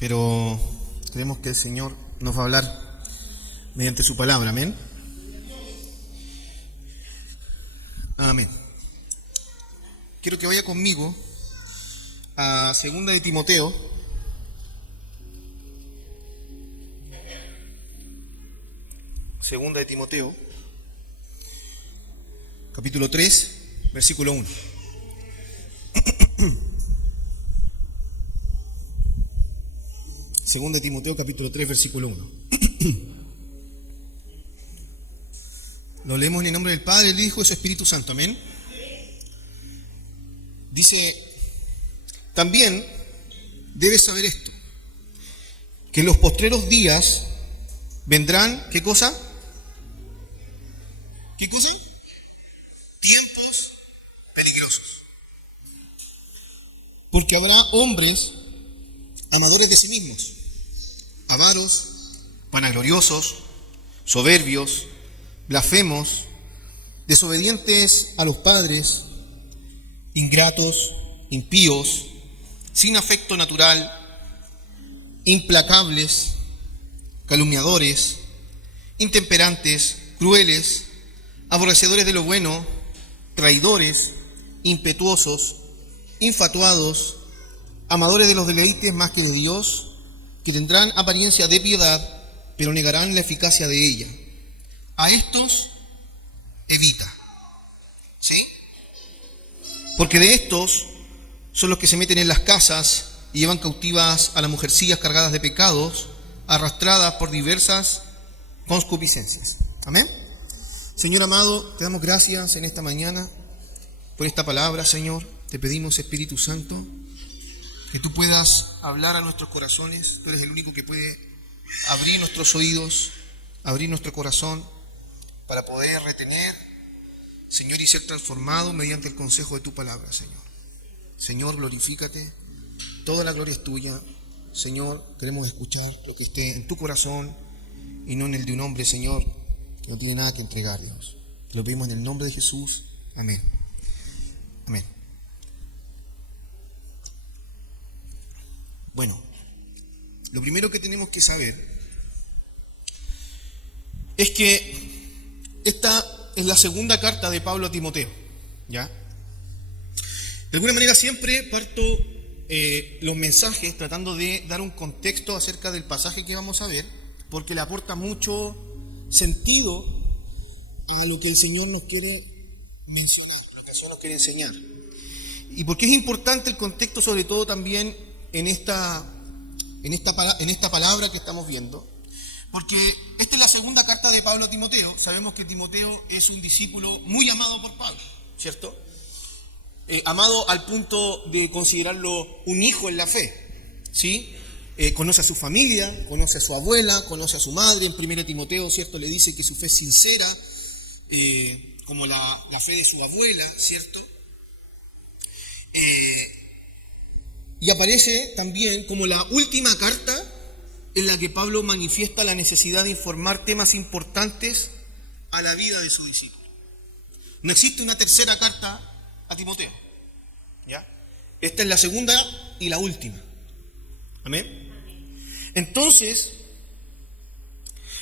pero creemos que el Señor nos va a hablar mediante su palabra. Amén. Amén. Quiero que vaya conmigo a 2 de Timoteo, capítulo 3, versículo 1. Segunda de Timoteo, capítulo 3, versículo 1. Lo leemos en el nombre del Padre, el Hijo y su Espíritu Santo. Amén. Dice: también debes saber esto, que en los postreros días vendrán, ¿qué cosa? ¿Qué cosa? Tiempos peligrosos. Porque habrá hombres amadores de sí mismos, avaros, vanagloriosos, soberbios, blasfemos, desobedientes a los padres, ingratos, impíos, sin afecto natural, implacables, calumniadores, intemperantes, crueles, aborrecedores de lo bueno, traidores, impetuosos, infatuados, amadores de los deleites más que de Dios, que tendrán apariencia de piedad, pero negarán la eficacia de ella. A estos evita. ¿Sí? Porque de estos son los que se meten en las casas y llevan cautivas a las mujercillas cargadas de pecados, arrastradas por diversas concupiscencias. Amén. Señor amado, te damos gracias en esta mañana por esta palabra, Señor. Te pedimos, Espíritu Santo, que tú puedas hablar a nuestros corazones. Tú eres el único que puede abrir nuestros oídos, abrir nuestro corazón para poder retener, Señor, y ser transformado mediante el consejo de tu palabra, Señor. Señor, glorifícate. Toda la gloria es tuya. Señor, queremos escuchar lo que esté en tu corazón y no en el de un hombre, Señor, que no tiene nada que entregar, Dios. Te lo pedimos en el nombre de Jesús. Amén. Amén. Bueno, lo primero que tenemos que saber es que esta es la segunda carta de Pablo a Timoteo, ¿ya? De alguna manera siempre parto los mensajes tratando de dar un contexto acerca del pasaje que vamos a ver, porque le aporta mucho sentido a lo que el Señor nos quiere mencionar, lo que el Señor nos quiere enseñar. Y porque es importante el contexto, sobre todo también en esta palabra que estamos viendo, porque esta es la segunda carta de Pablo a Timoteo. Sabemos que Timoteo es un discípulo muy amado por Pablo, ¿cierto? Amado al punto de considerarlo un hijo en la fe, ¿sí? Conoce a su familia, conoce a su abuela, conoce a su madre. En 1 Timoteo, ¿cierto?, le dice que su fe es sincera, como la fe de su abuela, ¿cierto? Y aparece también como la última carta en la que Pablo manifiesta la necesidad de informar temas importantes a la vida de su discípulo. No existe una tercera carta a Timoteo, ¿ya? Esta es la segunda y la última. Amén. Entonces,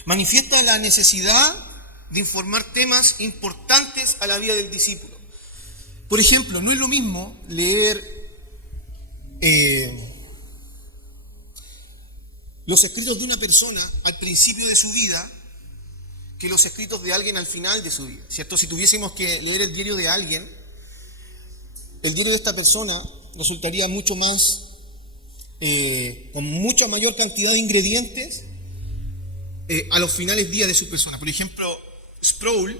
manifiesta la necesidad de informar temas importantes a la vida del discípulo. Por ejemplo, no es lo mismo leer los escritos de una persona al principio de su vida que los escritos de alguien al final de su vida, ¿cierto? Si tuviésemos que leer el diario de alguien, el diario de esta persona resultaría mucho más, con mucha mayor cantidad de ingredientes a los finales días de su persona. Por ejemplo, Sproul,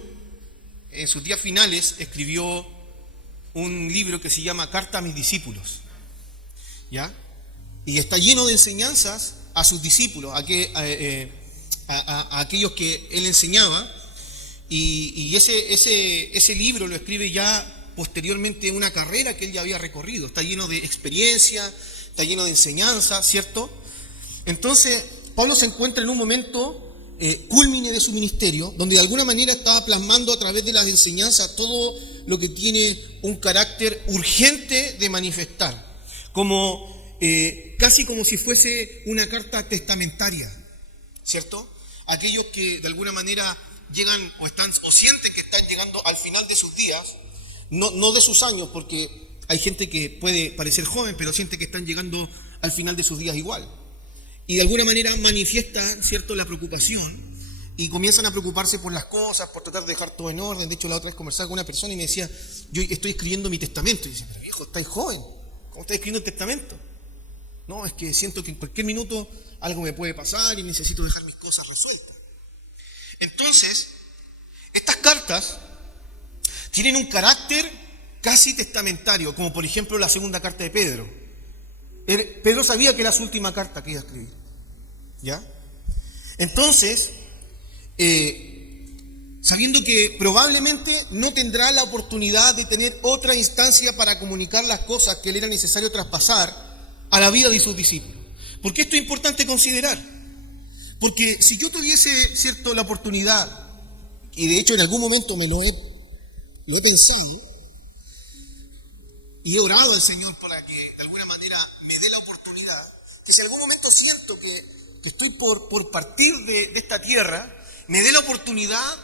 en sus días finales, escribió un libro que se llama Carta a mis discípulos, ¿ya? Y está lleno de enseñanzas a sus discípulos, a aquellos que él enseñaba, y ese libro lo escribe ya posteriormente una carrera que él ya había recorrido. Está lleno de experiencia, está lleno de enseñanza, ¿cierto? Entonces, Pablo se encuentra en un momento cúlmine de su ministerio, donde de alguna manera estaba plasmando a través de las enseñanzas todo lo que tiene un carácter urgente de manifestar, como casi como si fuese una carta testamentaria, ¿cierto? Aquellos que de alguna manera llegan o sienten que están llegando al final de sus días, no de sus años, porque hay gente que puede parecer joven, pero siente que están llegando al final de sus días igual. Y de alguna manera manifiestan, ¿cierto?, la preocupación y comienzan a preocuparse por las cosas, por tratar de dejar todo en orden. De hecho, la otra vez conversaba con una persona y me decía, yo estoy escribiendo mi testamento. Y dice, pero viejo, estáis joven, ¿cómo estáis escribiendo el testamento? No, es que siento que en cualquier minuto algo me puede pasar y necesito dejar mis cosas resueltas. Entonces, estas cartas tienen un carácter casi testamentario, como por ejemplo la segunda carta de Pedro. Pedro sabía que era su última carta que iba a escribir, ¿ya? Entonces, sabiendo que probablemente no tendrá la oportunidad de tener otra instancia para comunicar las cosas que le era necesario traspasar a la vida de sus discípulos. ¿Por qué esto es importante considerar? Porque si yo tuviese, ¿cierto?, la oportunidad, y de hecho en algún momento lo he pensado, y he orado al Señor para que de alguna manera me dé la oportunidad, que si en algún momento siento que estoy por partir de esta tierra, me dé la oportunidad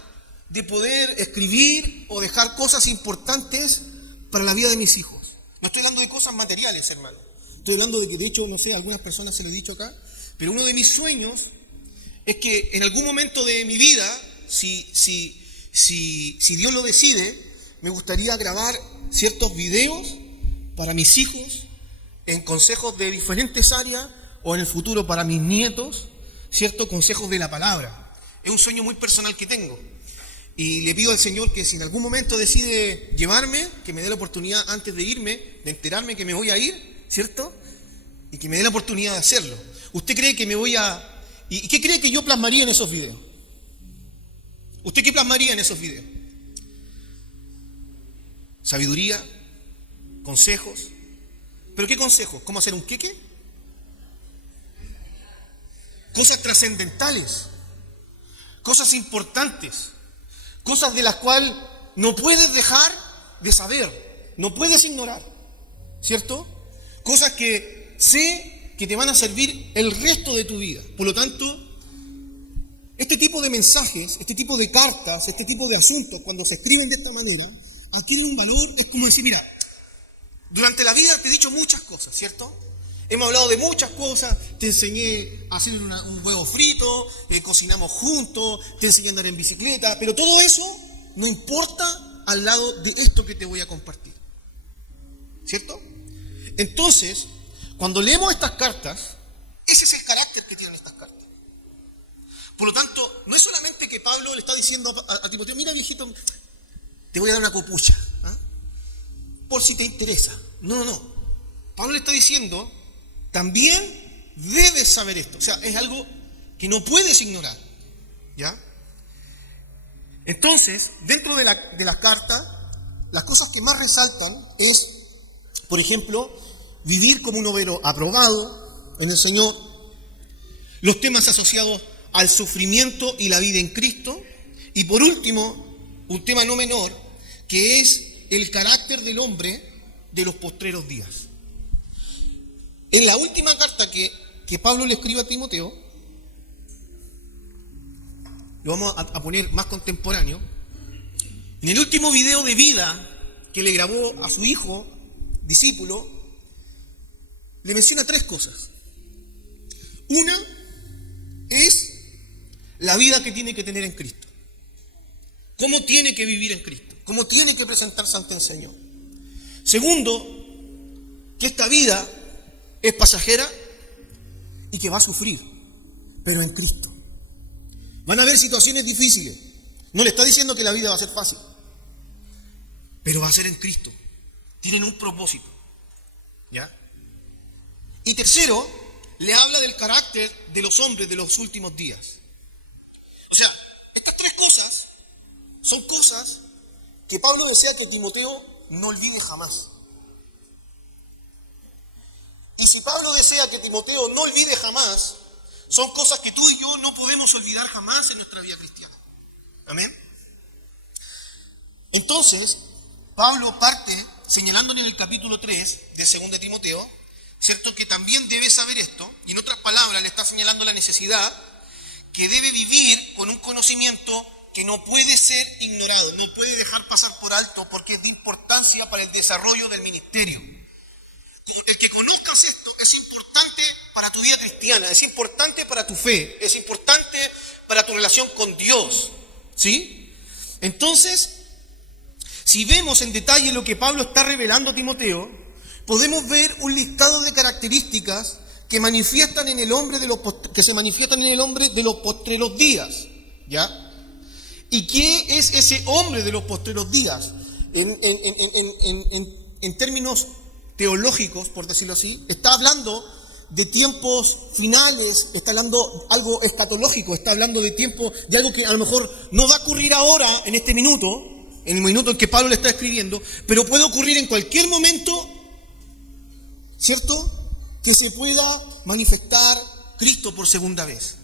de poder escribir o dejar cosas importantes para la vida de mis hijos. No estoy hablando de cosas materiales, hermano. Estoy hablando de que, de hecho, no sé, a algunas personas se lo he dicho acá, pero uno de mis sueños es que en algún momento de mi vida, si Dios lo decide, me gustaría grabar ciertos videos para mis hijos, en consejos de diferentes áreas, o en el futuro para mis nietos, ciertos consejos de la palabra. Es un sueño muy personal que tengo. Y le pido al Señor que si en algún momento decide llevarme, que me dé la oportunidad antes de irme, de enterarme que me voy a ir, ¿cierto? Y que me dé la oportunidad de hacerlo. ¿Usted cree que me voy a... ¿Y qué cree que yo plasmaría en esos videos? ¿Usted qué plasmaría en esos videos? Sabiduría, consejos. ¿Pero qué consejos? ¿Cómo hacer un queque? Cosas trascendentales, cosas importantes, cosas de las cuales no puedes dejar de saber, no puedes ignorar, ¿cierto? Cosas que sé que te van a servir el resto de tu vida. Por lo tanto, este tipo de mensajes, este tipo de cartas, este tipo de asuntos, cuando se escriben de esta manera, adquieren un valor. Es como decir, mira, durante la vida te he dicho muchas cosas, ¿cierto? Hemos hablado de muchas cosas, te enseñé a hacer un huevo frito, cocinamos juntos, te enseñé a andar en bicicleta, pero todo eso no importa al lado de esto que te voy a compartir, ¿cierto? Entonces, cuando leemos estas cartas, ese es el carácter que tienen estas cartas. Por lo tanto, no es solamente que Pablo le está diciendo a Timoteo, mira viejito, te voy a dar una copucha, ¿ah?, por si te interesa. No. Pablo le está diciendo, también debes saber esto. O sea, es algo que no puedes ignorar, ¿ya? Entonces, dentro de las cartas, las cosas que más resaltan es, por ejemplo, vivir como un obrero aprobado en el Señor, los temas asociados al sufrimiento y la vida en Cristo, y por último, un tema no menor, que es el carácter del hombre de los postreros días. En la última carta que Pablo le escribe a Timoteo, lo vamos a poner más contemporáneo, en el último video de vida que le grabó a su hijo, discípulo, le menciona 3 cosas. Una es la vida que tiene que tener en Cristo. ¿Cómo tiene que vivir en Cristo? ¿Cómo tiene que presentarse ante el Señor? Segundo, que esta vida es pasajera y que va a sufrir, pero en Cristo. Van a haber situaciones difíciles. No le está diciendo que la vida va a ser fácil, pero va a ser en Cristo. Tienen un propósito, ¿ya? Y tercero, le habla del carácter de los hombres de los últimos días. O sea, estas 3 cosas son cosas que Pablo desea que Timoteo no olvide jamás. Y si Pablo desea que Timoteo no olvide jamás, son cosas que tú y yo no podemos olvidar jamás en nuestra vida cristiana. ¿Amén? Entonces, Pablo parte señalando en el capítulo 3 de 2 de Timoteo, ¿cierto?, que también debe saber esto, y en otras palabras le está señalando la necesidad que debe vivir con un conocimiento que no puede ser ignorado, no puede dejar pasar por alto porque es de importancia para el desarrollo del ministerio. El que conozcas esto es importante para tu vida cristiana, es importante para tu fe, es importante para tu relación con Dios, ¿sí? Entonces, si vemos en detalle lo que Pablo está revelando a Timoteo, podemos ver un listado de características que manifiestan en el hombre que se manifiestan en el hombre de los postreros días, ¿ya? ¿Y qué es ese hombre de los postreros días? En términos teológicos, por decirlo así, está hablando de tiempos finales, está hablando algo escatológico, está hablando de tiempo, de algo que a lo mejor no va a ocurrir ahora, en este minuto, en el minuto en que Pablo le está escribiendo, pero puede ocurrir en cualquier momento, ¿cierto?, que se pueda manifestar Cristo por segunda vez,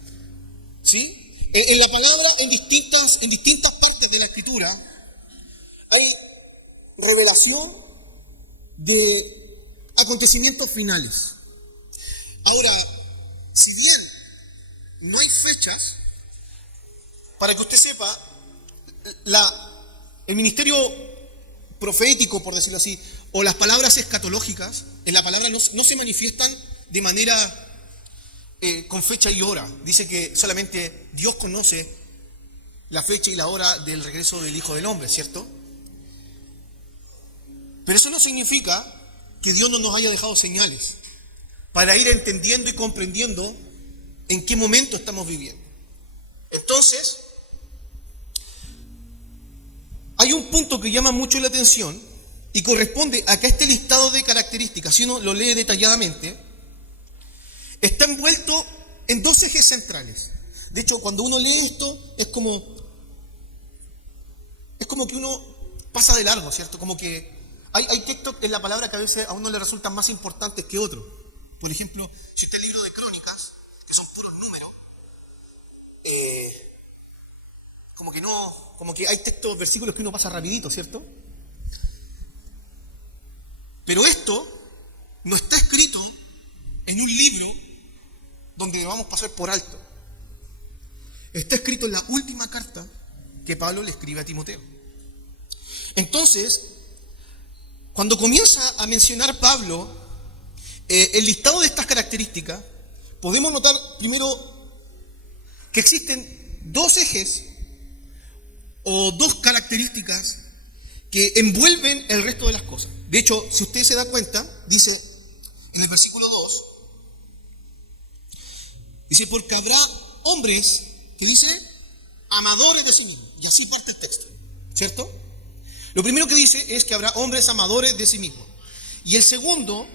¿sí? En la palabra, en distintas partes de la Escritura, hay revelación de acontecimientos finales. Ahora, si bien no hay fechas, para que usted sepa, el ministerio profético, por decirlo así, o las palabras escatológicas, en la palabra no se manifiestan de manera con fecha y hora. Dice que solamente Dios conoce la fecha y la hora del regreso del Hijo del Hombre, ¿cierto? Pero eso no significa que Dios no nos haya dejado señales para ir entendiendo y comprendiendo en qué momento estamos viviendo. Entonces, hay un punto que llama mucho la atención y corresponde a que este listado de características, si uno lo lee detalladamente, está envuelto en dos ejes centrales. De hecho, cuando uno lee esto, es como que uno pasa de largo, ¿cierto? Como que hay textos en la palabra que a veces a uno le resultan más importantes que otros. Por ejemplo, si está el libro de Crónicas, que son puros números, como que hay textos, versículos que uno pasa rapidito, ¿cierto? Pero esto no está escrito en un libro donde debamos pasar por alto. Está escrito en la última carta que Pablo le escribe a Timoteo. Entonces, cuando comienza a mencionar Pablo el listado de estas características, podemos notar primero que existen dos ejes o dos características que envuelven el resto de las cosas. De hecho, si usted se da cuenta, dice en el versículo 2, dice, porque habrá hombres que dice amadores de sí mismos. Y así parte el texto, ¿cierto? Lo primero que dice es que habrá hombres amadores de sí mismos. Y el segundo,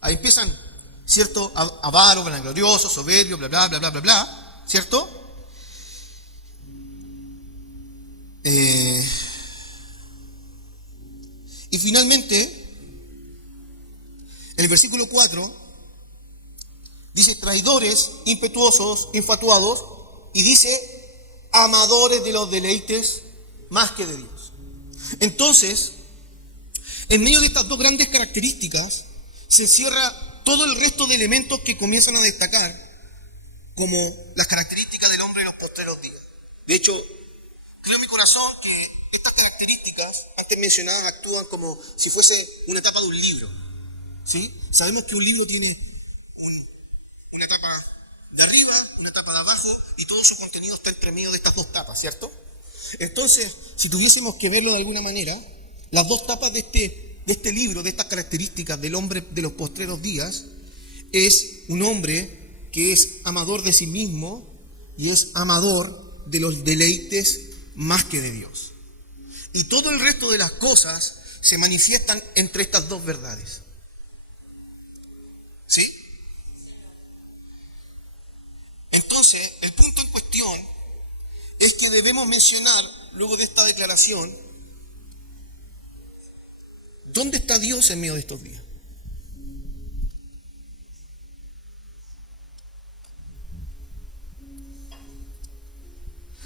ahí empiezan, ¿cierto? Avaros, vanagloriosos, soberbios, bla, bla, bla, bla, bla, bla, ¿cierto? Y finalmente, en el versículo 4, dice traidores, impetuosos, infatuados, y dice amadores de los deleites más que de Dios. Entonces, en medio de estas dos grandes características, se encierra todo el resto de elementos que comienzan a destacar como las características del hombre en los postreros días. De hecho, creo en mi corazón que estas características, antes mencionadas, actúan como si fuese una etapa de un libro, ¿sí? Sabemos que un libro tiene una etapa de arriba, una etapa de abajo, y todo su contenido está entre medio de estas dos tapas, ¿cierto? Entonces, si tuviésemos que verlo de alguna manera, las dos tapas de este libro, de estas características del hombre de los postreros días, es un hombre que es amador de sí mismo y es amador de los deleites más que de Dios. Y todo el resto de las cosas se manifiestan entre estas dos verdades. ¿Sí? Entonces, el punto en cuestión es que debemos mencionar, luego de esta declaración, ¿dónde está Dios en medio de estos días?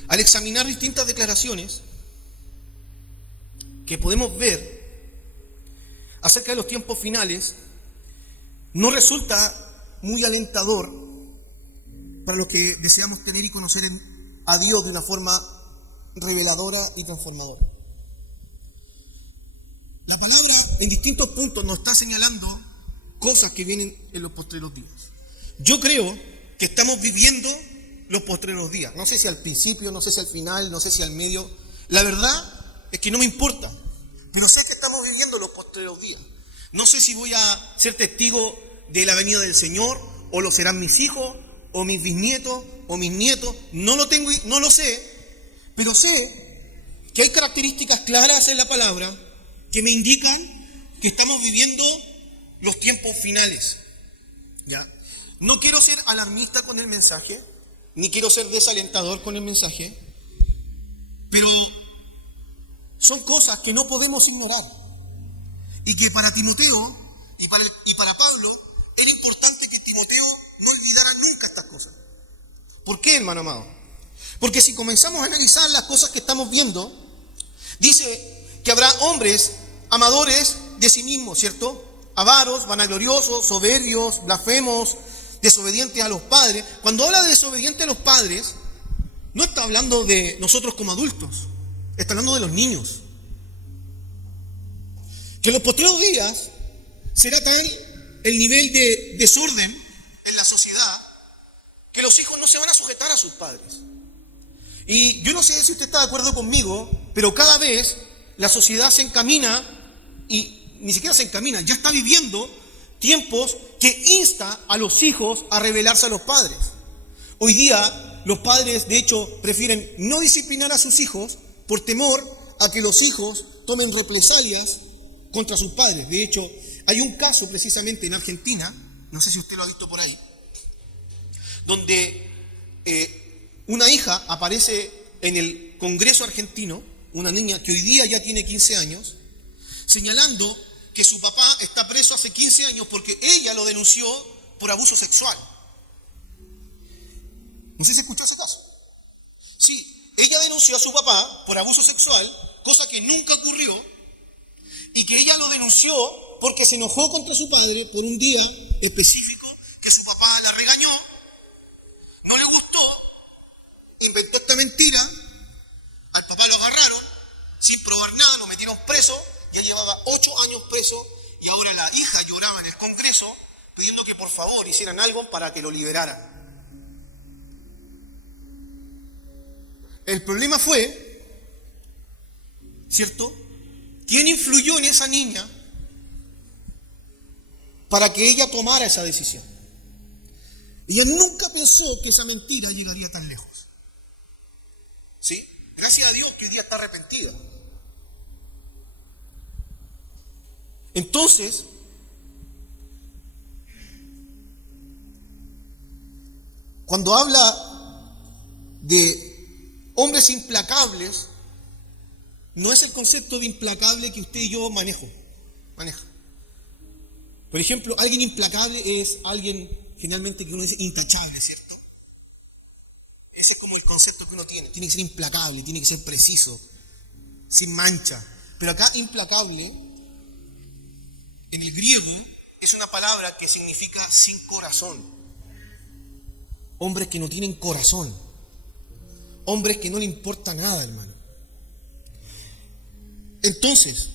Al examinar distintas declaraciones que podemos ver acerca de los tiempos finales, no resulta muy alentador para los que deseamos tener y conocer a Dios de una forma reveladora y transformadora. La palabra en distintos puntos nos está señalando cosas que vienen en los postreros días. Yo creo que estamos viviendo los postreros días. No sé si al principio, no sé si al final, no sé si al medio. La verdad es que no me importa, pero sé que estamos viviendo los postreros días. No sé si voy a ser testigo de la venida del Señor, o lo serán mis hijos, o mis bisnietos, o mis nietos. No lo sé, pero sé que hay características claras en la palabra que me indican que estamos viviendo los tiempos finales. ¿Ya? No quiero ser alarmista con el mensaje, ni quiero ser desalentador con el mensaje, pero son cosas que no podemos ignorar. Y que para Timoteo y para Pablo era importante que Timoteo no olvidara nunca estas cosas. ¿Por qué, hermano amado? Porque si comenzamos a analizar las cosas que estamos viendo, dice que habrá hombres amadores de sí mismos, ¿cierto? Avaros, vanagloriosos, soberbios, blasfemos, desobedientes a los padres. Cuando habla de desobedientes a los padres, no está hablando de nosotros como adultos, está hablando de los niños. Que en los postreros días será tal el nivel de desorden en la sociedad que los hijos no se van a sujetar a sus padres. Y yo no sé si usted está de acuerdo conmigo, pero cada vez la sociedad se encamina, y ni siquiera se encamina, ya está viviendo tiempos que insta a los hijos a rebelarse a los padres. Hoy día los padres, de hecho, prefieren no disciplinar a sus hijos por temor a que los hijos tomen represalias contra sus padres. De hecho, hay un caso precisamente en Argentina, no sé si usted lo ha visto por ahí, donde una hija aparece en el Congreso argentino, una niña que hoy día ya tiene 15 años, señalando que su papá está preso hace 15 años porque ella lo denunció por abuso sexual. No sé si escuchó ese caso. Sí, ella denunció a su papá por abuso sexual, cosa que nunca ocurrió, y que ella lo denunció porque se enojó contra su padre por un día específico que su papá la regañó, no le gustó, inventó esta mentira, al papá lo agarraron, sin probar nada, lo metieron preso, ya llevaba 8 años preso, y ahora la hija lloraba en el Congreso pidiendo que por favor hicieran algo para que lo liberaran. El problema fue, ¿cierto?, ¿quién influyó en esa niña para que ella tomara esa decisión? Ella nunca pensó que esa mentira llegaría tan lejos. ¿Sí? Gracias a Dios que hoy día está arrepentida. Entonces, cuando habla de hombres implacables, no es el concepto de implacable que usted y yo maneja. Por ejemplo, alguien implacable es alguien generalmente que uno dice intachable, ¿cierto? Ese es como el concepto que uno tiene. Tiene que ser implacable, tiene que ser preciso, sin mancha. Pero acá implacable, en el griego, es una palabra que significa sin corazón. Hombres que no tienen corazón. Hombres que no le importa nada, hermano. Entonces,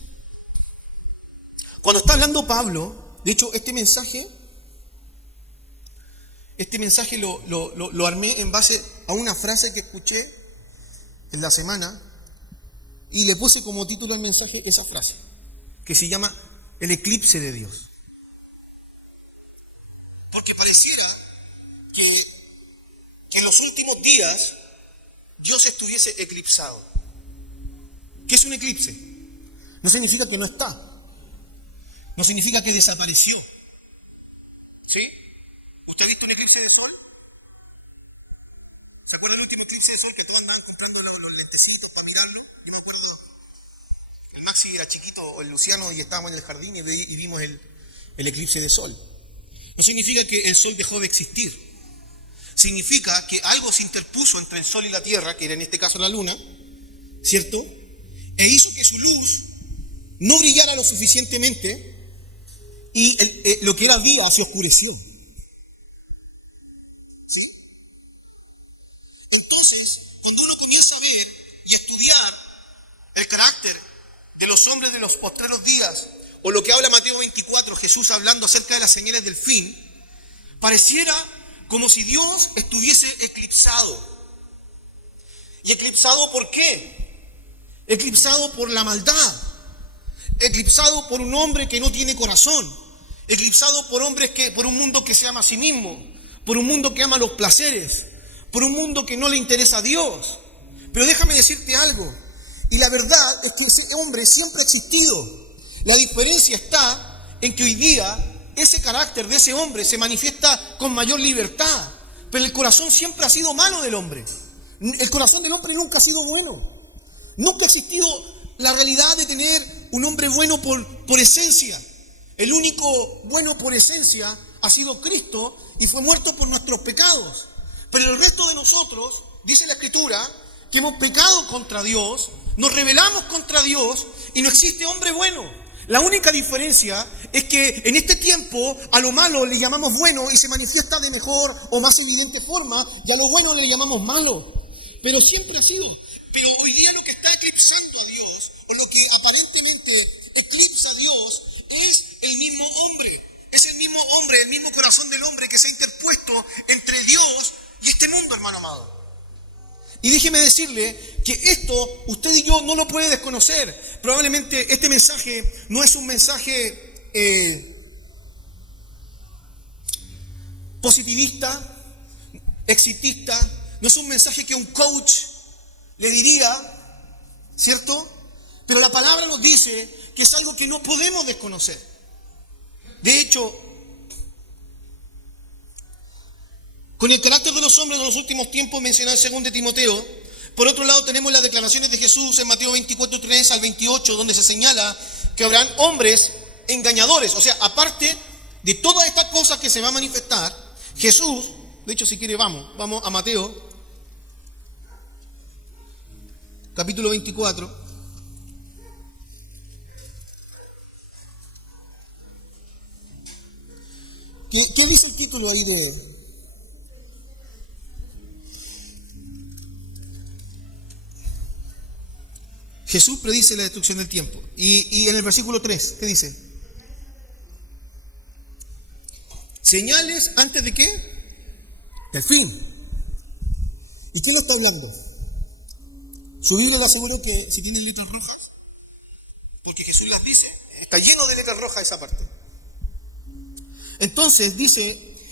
cuando está hablando Pablo, de hecho este mensaje lo armé en base a una frase que escuché en la semana y le puse como título al mensaje esa frase, que se llama el eclipse de Dios. Porque pareciera que en los últimos días Dios estuviese eclipsado. ¿Qué es un eclipse? No significa que no está. No significa que desapareció. ¿Sí? ¿Usted ha visto un eclipse de sol? ¿Se acuerdan del último eclipse de sol que todos andaban comprando los lentecitos para mirarlo? Yo me acuerdo. El Maxi era chiquito, o el Luciano, y estábamos en el jardín y vimos el eclipse de sol. No significa que el sol dejó de existir. Significa que algo se interpuso entre el sol y la tierra, que era en este caso la luna, ¿cierto? E hizo que su luz no brillara lo suficientemente y lo que era día se oscureció. ¿Sí? Entonces, cuando uno comienza a ver y a estudiar el carácter de los hombres de los postreros días, o lo que habla Mateo 24, Jesús hablando acerca de las señales del fin, pareciera como si Dios estuviese eclipsado. ¿Y eclipsado por qué? Eclipsado por la maldad, eclipsado por un hombre que no tiene corazón, eclipsado por un mundo que se ama a sí mismo, por un mundo que ama los placeres, por un mundo que no le interesa a Dios. Pero déjame decirte algo, y la verdad es que ese hombre siempre ha existido. La diferencia está en que hoy día ese carácter de ese hombre se manifiesta con mayor libertad, pero el corazón siempre ha sido malo del hombre. El corazón del hombre nunca ha sido bueno. Nunca ha existido la realidad de tener un hombre bueno por esencia. El único bueno por esencia ha sido Cristo y fue muerto por nuestros pecados. Pero el resto de nosotros, dice la Escritura, que hemos pecado contra Dios, nos rebelamos contra Dios y no existe hombre bueno. La única diferencia es que en este tiempo a lo malo le llamamos bueno y se manifiesta de mejor o más evidente forma, y a lo bueno le llamamos malo. Pero siempre ha sido. Pero hoy día lo que está eclipsando a Dios, o lo que aparentemente eclipsa a Dios, es el mismo hombre. Es el mismo hombre, el mismo corazón del hombre que se ha interpuesto entre Dios y este mundo, hermano amado. Y déjeme decirle que esto usted y yo no lo puede desconocer. Probablemente este mensaje no es un mensaje positivista, exitista, no es un mensaje que un coach le diría, ¿cierto? Pero la palabra nos dice que es algo que no podemos desconocer. De hecho, con el carácter de los hombres de los últimos tiempos mencionado en 2 Timoteo, por otro lado tenemos las declaraciones de Jesús en Mateo 24, 3 al 28, donde se señala que habrán hombres engañadores. O sea, aparte de todas estas cosas que se van a manifestar, Jesús, de hecho si quiere vamos a Mateo, capítulo 24. ¿Qué dice el título ahí de...? Jesús predice la destrucción del tiempo. Y en el versículo 3, ¿qué dice? Señales antes de qué? Del fin. ¿Y quién lo está hablando? Su Biblia le aseguró que si tienen letras rojas, porque Jesús las dice, está lleno de letras rojas esa parte. Entonces dice,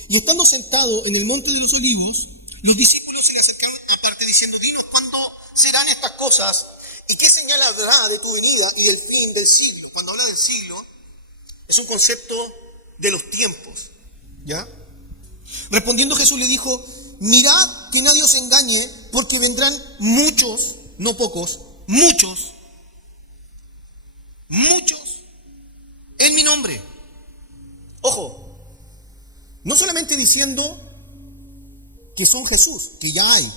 y estando sentado en el monte de los olivos, los discípulos se le acercaron aparte diciendo, dinos cuándo serán estas cosas y qué señal habrá de tu venida y del fin del siglo. Cuando habla del siglo, es un concepto de los tiempos, ¿ya? Respondiendo Jesús le dijo, mirad que nadie os engañe, porque vendrán muchos, no pocos, muchos en mi nombre. Ojo, no solamente diciendo que son Jesús, que ya hay.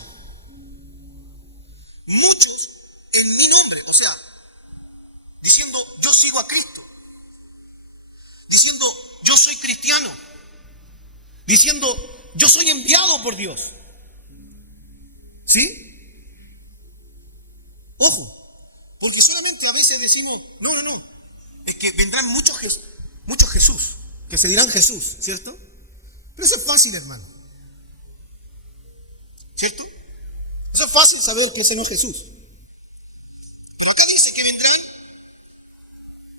Muchos en mi nombre, o sea, diciendo yo sigo a Cristo, diciendo yo soy cristiano, diciendo yo soy enviado por Dios. ¿Sí? Ojo, porque solamente a veces decimos, no, es que vendrán muchos Jesús, que se dirán Jesús, ¿cierto? Pero eso es fácil, hermano, ¿cierto? Eso es fácil saber que ese no es Jesús. Pero acá dice que vendrán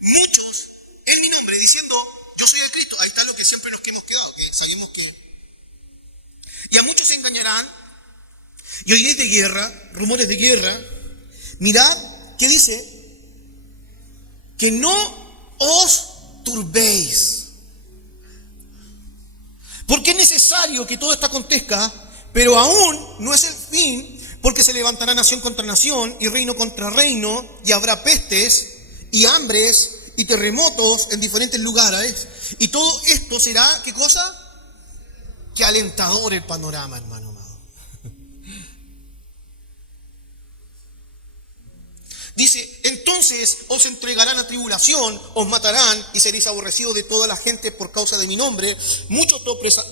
muchos en mi nombre, diciendo, yo soy el Cristo. Ahí está lo que siempre nos hemos quedado, que sabemos que... Y a muchos se engañarán, y oiréis de guerra, rumores de guerra. Mirad, ¿qué dice? Que no os turbéis. Porque es necesario que todo esto acontezca, pero aún no es el fin, porque se levantará nación contra nación y reino contra reino, y habrá pestes y hambres y terremotos en diferentes lugares. Y todo esto será, ¿qué cosa? Qué alentador el panorama, hermano amado. Dice, entonces Entonces os entregarán a tribulación, os matarán y seréis aborrecidos de toda la gente por causa de mi nombre. Muchos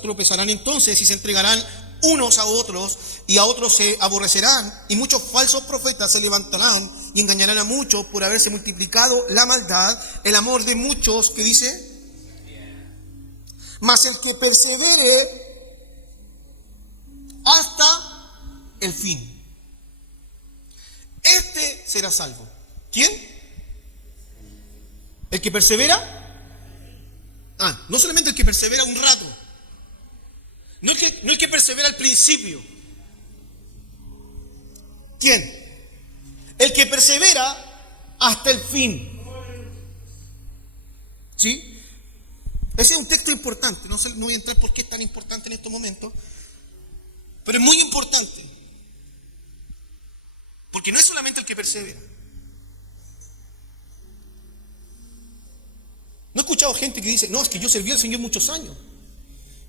tropezarán entonces y se entregarán unos a otros y a otros se aborrecerán. Y muchos falsos profetas se levantarán y engañarán a muchos por haberse multiplicado la maldad. El amor de muchos, ¿qué dice? Mas el que persevere hasta el fin, este será salvo. ¿Quién? ¿El que persevera? No solamente el que persevera un rato, no el que persevera al principio. ¿Quién? El que persevera hasta el fin. ¿Sí? Ese es un texto importante, no voy a entrar por qué es tan importante en estos momentos, pero es muy importante, porque no es solamente el que persevera. No he escuchado gente que dice, no, es que yo serví al Señor muchos años,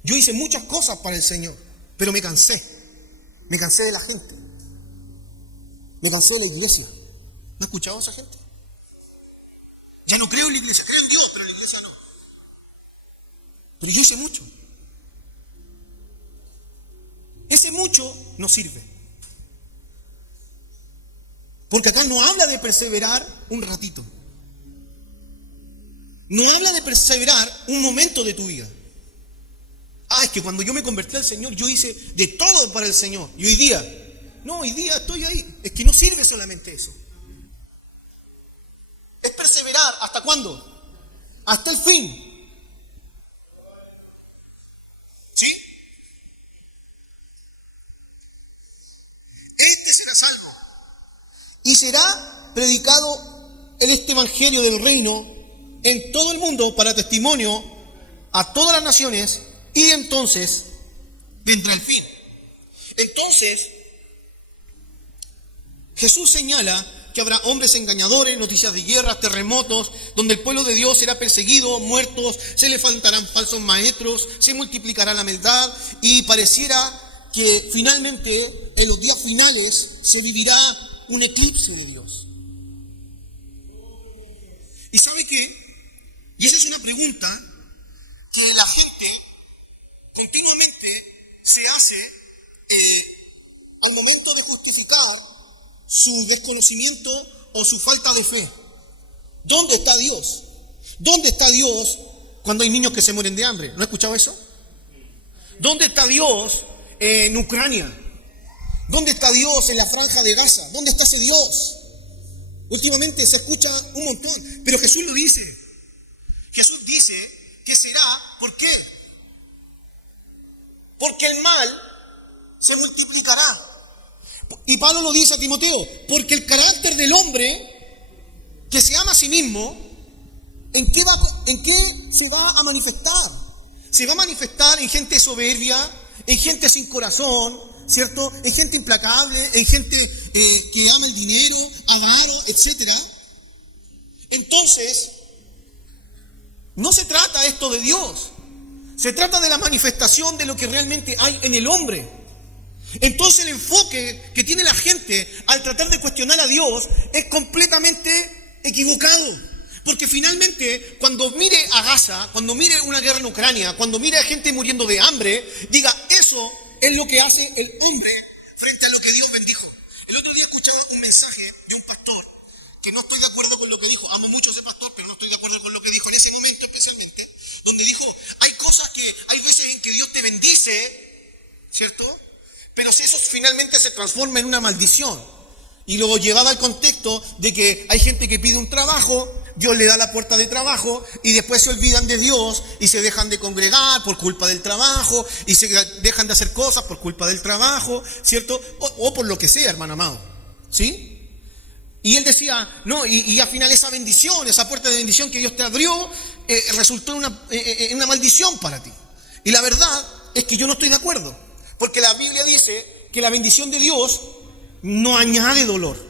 yo hice muchas cosas para el Señor, pero me cansé de la gente, me cansé de la iglesia. ¿No he escuchado a esa gente? Ya no creo en la iglesia, creo en Dios, pero en la iglesia no. Pero yo hice mucho. Ese mucho no sirve. Porque acá no habla de perseverar un ratito. No habla de perseverar un momento de tu vida. Es que cuando yo me convertí al Señor, yo hice de todo para el Señor. Y hoy día estoy ahí. Es que no sirve solamente eso. Es perseverar. ¿Hasta cuándo? Hasta el fin. Y será predicado este evangelio del reino en todo el mundo para testimonio a todas las naciones, y entonces vendrá el fin. Entonces, Jesús señala que habrá hombres engañadores, noticias de guerras, terremotos, donde el pueblo de Dios será perseguido, muertos, se levantarán falsos maestros, se multiplicará la maldad, y pareciera que finalmente, en los días finales, se vivirá un eclipse de Dios. ¿Y sabe qué? Y esa es una pregunta que la gente continuamente se hace al momento de justificar su desconocimiento o su falta de fe. ¿Dónde está Dios? ¿Dónde está Dios cuando hay niños que se mueren de hambre? ¿No has escuchado eso? ¿Dónde está Dios en Ucrania? ¿Dónde está Dios en la franja de Gaza? ¿Dónde está ese Dios? Últimamente se escucha un montón, pero Jesús lo dice. Jesús dice que será, ¿por qué? Porque el mal se multiplicará. Y Pablo lo dice a Timoteo, porque el carácter del hombre que se ama a sí mismo, ¿en qué se va a manifestar? Se va a manifestar en gente soberbia, en gente sin corazón, ¿cierto? En gente implacable, en gente que ama el dinero, avaro, etc. Entonces, no se trata esto de Dios, se trata de la manifestación de lo que realmente hay en el hombre. Entonces el enfoque que tiene la gente al tratar de cuestionar a Dios es completamente equivocado. Porque finalmente, cuando mire a Gaza, cuando mire una guerra en Ucrania, cuando mire a gente muriendo de hambre, diga, eso es lo que hace el hombre frente a lo que Dios bendijo. El otro día escuchaba un mensaje de un pastor que no estoy de acuerdo con lo que dijo. Amo mucho a ese pastor, pero no estoy de acuerdo con lo que dijo en ese momento especialmente, donde dijo, hay veces en que Dios te bendice, ¿cierto? Pero si eso finalmente se transforma en una maldición. Y luego llevaba al contexto de que hay gente que pide un trabajo, Dios le da la puerta de trabajo y después se olvidan de Dios y se dejan de congregar por culpa del trabajo y se dejan de hacer cosas por culpa del trabajo, ¿cierto? O por lo que sea, hermano amado, ¿sí? Y él decía, no, y al final esa bendición, esa puerta de bendición que Dios te abrió, resultó en una maldición para ti. Y la verdad es que yo no estoy de acuerdo. Porque la Biblia dice que la bendición de Dios no añade dolor.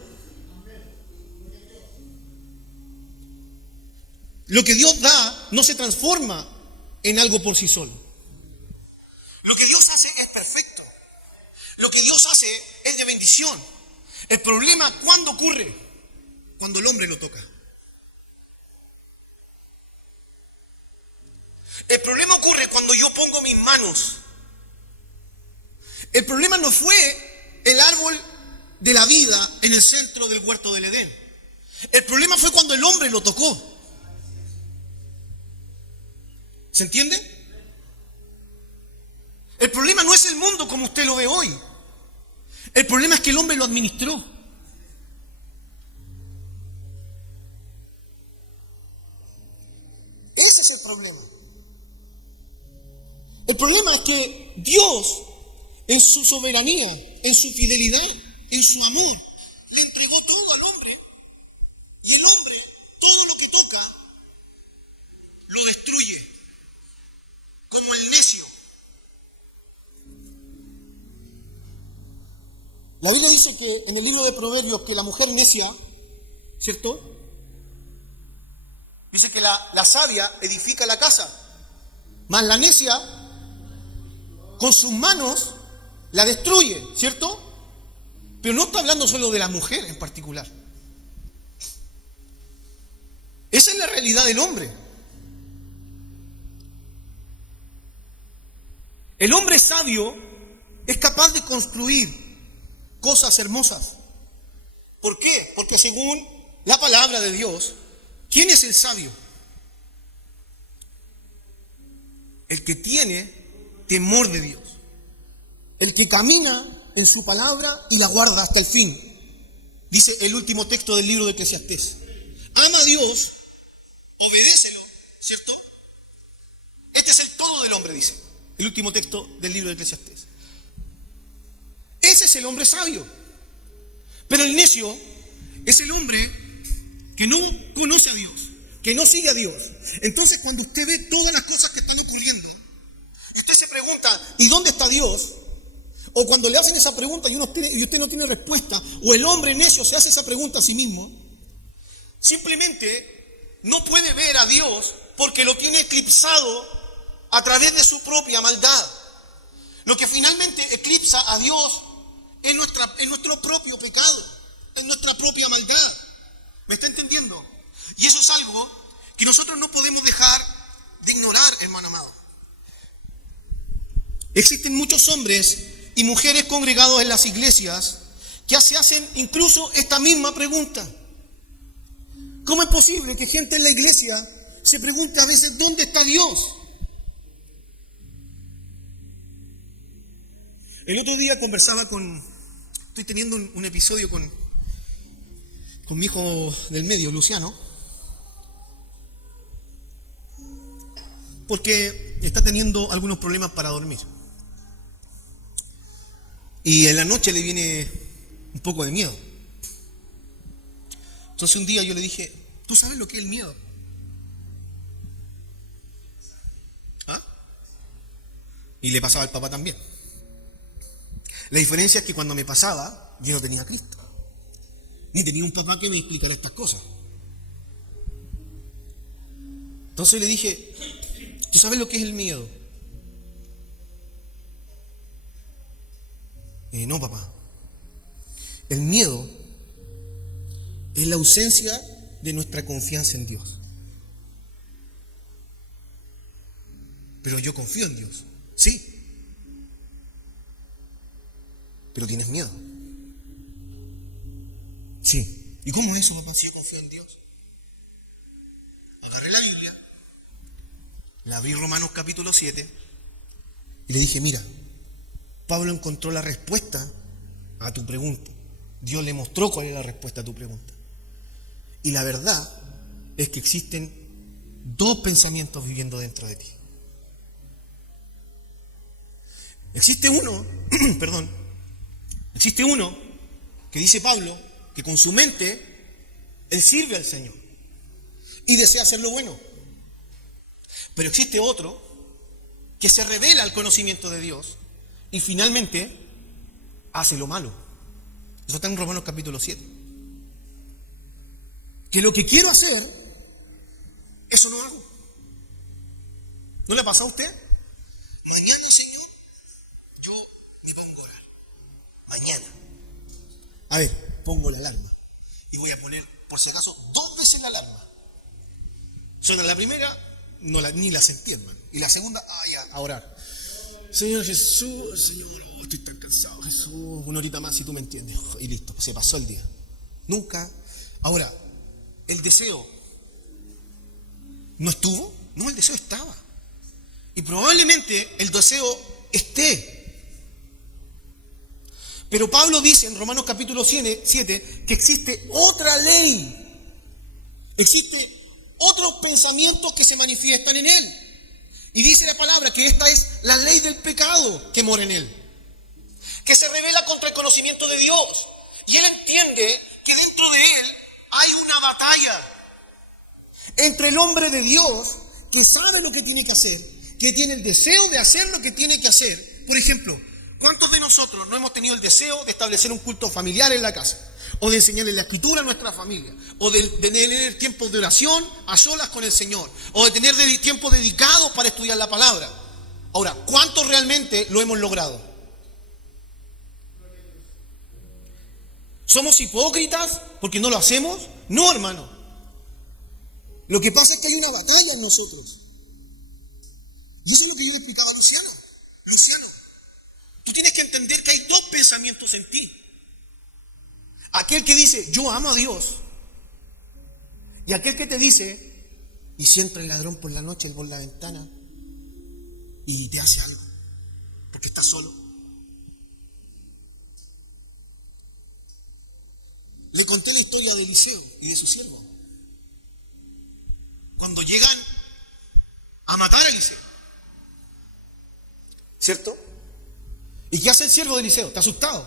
Lo que Dios da no se transforma en algo por sí solo. Lo que Dios hace es perfecto. Lo que Dios hace es de bendición. El problema, ¿cuándo ocurre? cuando el hombre lo toca. El problema ocurre cuando yo pongo mis manos. El problema no fue el árbol de la vida en el centro del huerto del Edén. El problema fue cuando el hombre lo tocó. ¿Se entiende? El problema no es el mundo como usted lo ve hoy. El problema es que el hombre lo administró. Ese es el problema. El problema es que Dios, en su soberanía, en su fidelidad, en su amor, le entregó todo al hombre, y el hombre, todo lo que toca, lo destruye, como el necio. La Biblia dice que en el libro de Proverbios que la mujer necia, ¿cierto? Dice que la sabia edifica la casa, mas la necia con sus manos la destruye, ¿cierto? Pero no está hablando solo de la mujer en particular. Esa es la realidad del hombre. El hombre sabio es capaz de construir cosas hermosas. ¿Por qué? Porque según la palabra de Dios, ¿quién es el sabio? El que tiene temor de Dios. El que camina en su palabra y la guarda hasta el fin. Dice el último texto del libro de Eclesiastés. Ama a Dios, obedécelo, ¿cierto? Este es el todo del hombre, dice el último texto del libro de Eclesiastés. Ese es el hombre sabio. Pero el necio es el hombre que no conoce a Dios, que no sigue a Dios. Entonces, cuando usted ve todas las cosas que están ocurriendo, usted se pregunta, ¿y dónde está Dios? O cuando le hacen esa pregunta y usted no tiene respuesta, o el hombre necio se hace esa pregunta a sí mismo, simplemente no puede ver a Dios porque lo tiene eclipsado a través de su propia maldad. Lo que finalmente eclipsa a Dios es nuestro propio pecado, es nuestra propia maldad. ¿Me está entendiendo? Y eso es algo que nosotros no podemos dejar de ignorar, hermano amado. Existen muchos hombres y mujeres congregados en las iglesias que se hacen incluso esta misma pregunta. ¿Cómo es posible que gente en la iglesia se pregunte a veces dónde está Dios? El otro día estoy teniendo un episodio con mi hijo del medio, Luciano, porque está teniendo algunos problemas para dormir. Y en la noche le viene un poco de miedo. Entonces un día yo le dije, ¿tú sabes lo que es el miedo? ¿Ah? Y le pasaba al papá también. La diferencia es que cuando me pasaba, yo no tenía a Cristo. Ni tenía un papá que me explicara estas cosas. Entonces le dije, ¿tú sabes lo que es el miedo? No, papá. El miedo es la ausencia de nuestra confianza en Dios. Pero yo confío en Dios, sí. Pero tienes miedo. Sí. ¿Y cómo es eso, papá, si yo confío en Dios? Agarré la Biblia, la abrí Romanos capítulo 7 y le dije, mira, Pablo encontró la respuesta a tu pregunta. Dios le mostró cuál es la respuesta a tu pregunta. Y la verdad es que existen dos pensamientos viviendo dentro de ti. Existe uno que dice Pablo, que con su mente él sirve al Señor y desea hacer lo bueno. Pero existe otro que se revela al conocimiento de Dios y finalmente hace lo malo. Eso está en Romanos capítulo 7. Que lo que quiero hacer, eso no hago. ¿No le ha pasado a usted? Mañana, Señor, yo me pongo a orar. Mañana. A ver, pongo la alarma y voy a poner por si acaso, 2 veces la alarma. Suena la primera, ni la sentí, hermano. Y la segunda, ya, a orar. Señor Jesús, Señor, estoy tan cansado, Jesús, 1 horita más si tú me entiendes. Y listo, se pasó el día. Nunca. Ahora, el deseo no estuvo, no, el deseo estaba. Y probablemente el deseo esté. Pero Pablo dice en Romanos capítulo 7 que existe otra ley. Existe otros pensamientos que se manifiestan en él. Y dice la palabra que esta es la ley del pecado que mora en él, que se revela contra el conocimiento de Dios. Y él entiende que dentro de él hay una batalla entre el hombre de Dios, que sabe lo que tiene que hacer, que tiene el deseo de hacer lo que tiene que hacer. Por ejemplo, ¿cuántos de nosotros no hemos tenido el deseo de establecer un culto familiar en la casa? O de enseñarle la escritura a nuestra familia, o de tener tiempos de oración a solas con el Señor, o de tener tiempo dedicado para estudiar la palabra. Ahora, ¿cuántos realmente lo hemos logrado? ¿Somos hipócritas porque no lo hacemos? No, hermano. Lo que pasa es que hay una batalla en nosotros. Y eso es lo que yo le he explicado a Luciano. Luciano, tú tienes que entender que hay 2 pensamientos en ti. Aquel que dice, yo amo a Dios. Y aquel que te dice, y si entra el ladrón por la noche por la ventana y te hace algo, porque estás solo. Le conté la historia de Eliseo y de su siervo. Cuando llegan a matar a Eliseo, ¿cierto? ¿Y qué hace el siervo de Eliseo? Está asustado.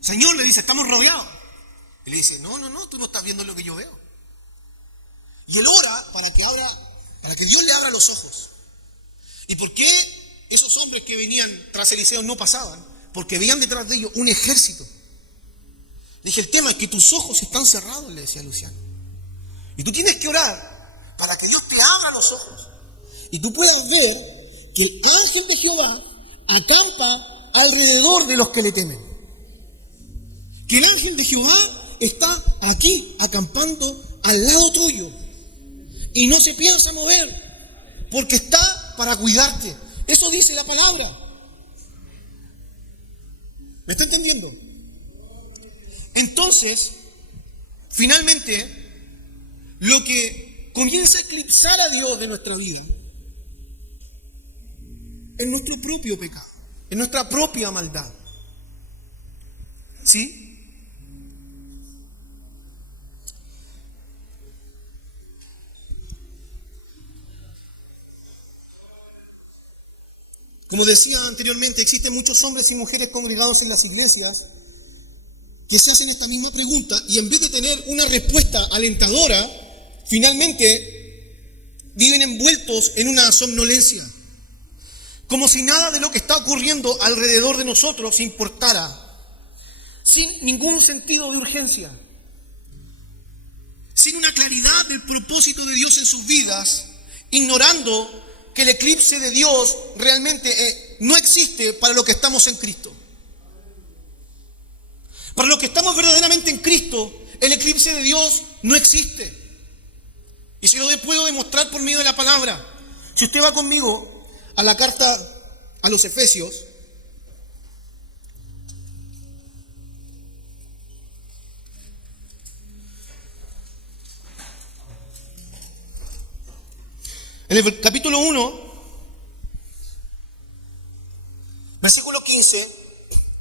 Señor, le dice, estamos rodeados. Y le dice, no, tú no estás viendo lo que yo veo. Y él ora para que Dios le abra los ojos. ¿Y por qué esos hombres que venían tras Eliseo no pasaban? Porque veían detrás de ellos un ejército. Le dije, el tema es que tus ojos están cerrados, le decía Luciano. Y tú tienes que orar para que Dios te abra los ojos. Y tú puedas ver que el ángel de Jehová acampa alrededor de los que le temen. Que el ángel de Jehová está aquí, acampando al lado tuyo. Y no se piensa mover, porque está para cuidarte. Eso dice la palabra. ¿Me está entendiendo? Entonces, finalmente, lo que comienza a eclipsar a Dios de nuestra vida es nuestro propio pecado, es nuestra propia maldad. ¿Sí? Como decía anteriormente, existen muchos hombres y mujeres congregados en las iglesias que se hacen esta misma pregunta y en vez de tener una respuesta alentadora, finalmente viven envueltos en una somnolencia, como si nada de lo que está ocurriendo alrededor de nosotros importara, sin ningún sentido de urgencia, sin una claridad del propósito de Dios en sus vidas, ignorando que el eclipse de Dios realmente no existe para los que estamos en Cristo. Para los que estamos verdaderamente en Cristo, el eclipse de Dios no existe. Y se lo puedo demostrar por medio de la palabra. Si usted va conmigo a la carta a los Efesios, en el capítulo 1, versículo 15,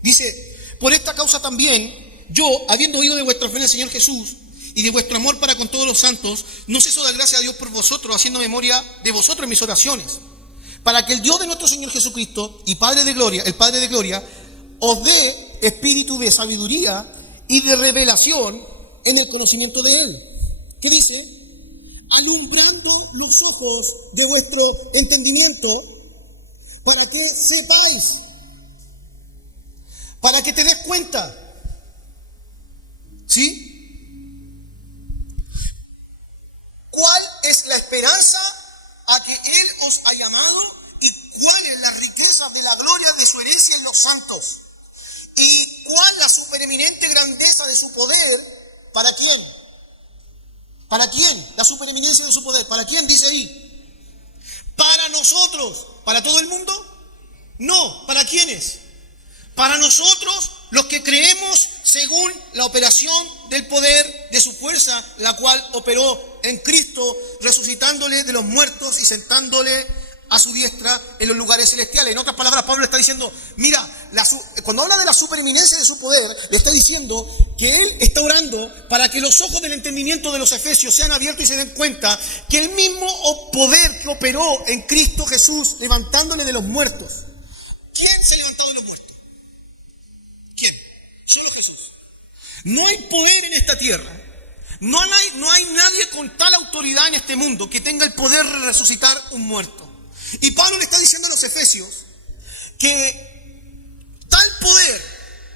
dice, por esta causa también, yo, habiendo oído de vuestra fe en el Señor Jesús y de vuestro amor para con todos los santos, no ceso de dar gracia a Dios por vosotros, haciendo memoria de vosotros en mis oraciones, para que el Dios de nuestro Señor Jesucristo y Padre de gloria, el Padre de gloria, os dé espíritu de sabiduría y de revelación en el conocimiento de Él. ¿Qué dice? Alumbrando los ojos de vuestro entendimiento, para que sepáis, para que te des cuenta, ¿sí? ¿Cuál es la esperanza a que Él os ha llamado y cuál es la riqueza de la gloria de su herencia en los santos? ¿Y cuál la supereminente grandeza de su poder? ¿Para quién? ¿Para quién? La supereminencia de su poder. ¿Para quién dice ahí? ¿Para nosotros? ¿Para todo el mundo? No. ¿Para quiénes? Para nosotros, los que creemos según la operación del poder de su fuerza, la cual operó en Cristo, resucitándole de los muertos y sentándole a su diestra en los lugares celestiales. En otras palabras, Pablo está diciendo, mira, cuando habla de la supereminencia de su poder, le está diciendo que él está orando para que los ojos del entendimiento de los efesios sean abiertos y se den cuenta que el mismo poder que operó en Cristo Jesús, levantándole de los muertos. ¿Quién se levantó de los muertos? ¿Quién? Solo Jesús. No hay poder en esta tierra. No hay nadie con tal autoridad en este mundo que tenga el poder de resucitar un muerto. Y Pablo le está diciendo a los efesios que tal poder,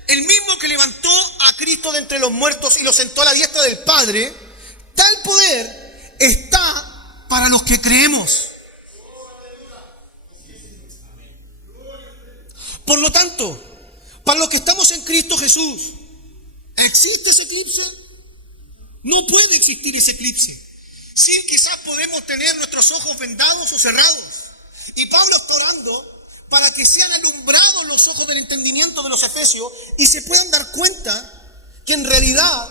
el mismo que levantó a Cristo de entre los muertos y lo sentó a la diestra del Padre, tal poder está para los que creemos. Por lo tanto, para los que estamos en Cristo Jesús, ¿existe ese eclipse? No puede existir ese eclipse. Sí, quizás podemos tener nuestros ojos vendados o cerrados. Y Pablo está orando para que sean alumbrados los ojos del entendimiento de los efesios y se puedan dar cuenta que en realidad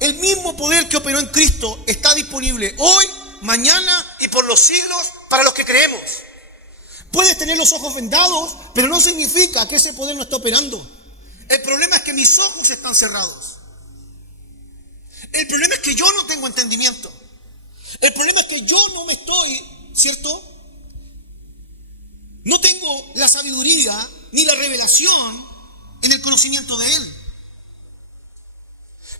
el mismo poder que operó en Cristo está disponible hoy, mañana y por los siglos para los que creemos. Puedes tener los ojos vendados, pero no significa que ese poder no está operando. El problema es que mis ojos están cerrados. El problema es que yo no tengo entendimiento. El problema es que yo no me estoy, ¿cierto? No tengo la sabiduría ni la revelación en el conocimiento de Él.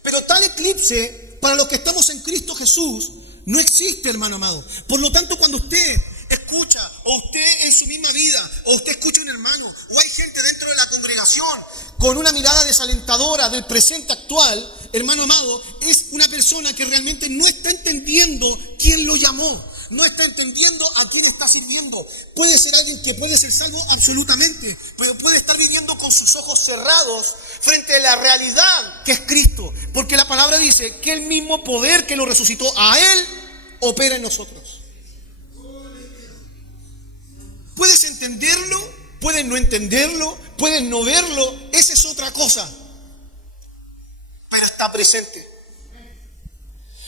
Pero tal eclipse, para los que estamos en Cristo Jesús, no existe, hermano amado. Por lo tanto, cuando usted escucha, o usted en su misma vida, o usted escucha a un hermano, o hay gente dentro de la congregación con una mirada desalentadora del presente actual, hermano amado, es una persona que realmente no está entendiendo quién lo llamó. No está entendiendo a quién está sirviendo. Puede ser alguien que puede ser salvo absolutamente, pero puede estar viviendo con sus ojos cerrados frente a la realidad que es Cristo. Porque la palabra dice que el mismo poder que lo resucitó a Él opera en nosotros. Puedes entenderlo, puedes no entenderlo, puedes no verlo, esa es otra cosa. Pero está presente.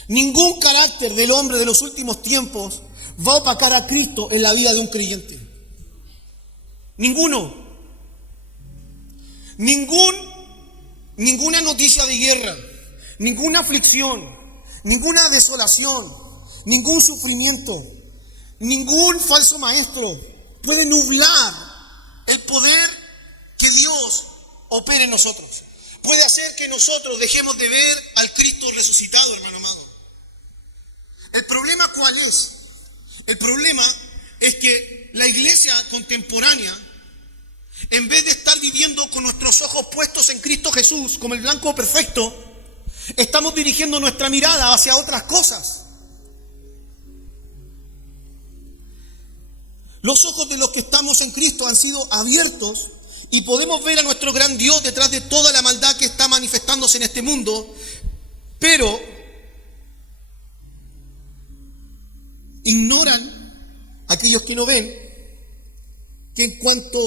Ningún carácter del hombre de los últimos tiempos va a opacar a Cristo en la vida de un creyente. Ninguno. Ninguna noticia de guerra, ninguna aflicción, ninguna desolación, ningún sufrimiento, ningún falso maestro puede nublar el poder que Dios opera en nosotros. Puede hacer que nosotros dejemos de ver al Cristo resucitado, hermano amado. ¿El problema cuál es? El problema es que la iglesia contemporánea, en vez de estar viviendo con nuestros ojos puestos en Cristo Jesús como el blanco perfecto, estamos dirigiendo nuestra mirada hacia otras cosas. Los ojos de los que estamos en Cristo han sido abiertos y podemos ver a nuestro gran Dios detrás de toda la maldad que está manifestándose en este mundo, pero ignoran aquellos que no ven que en cuanto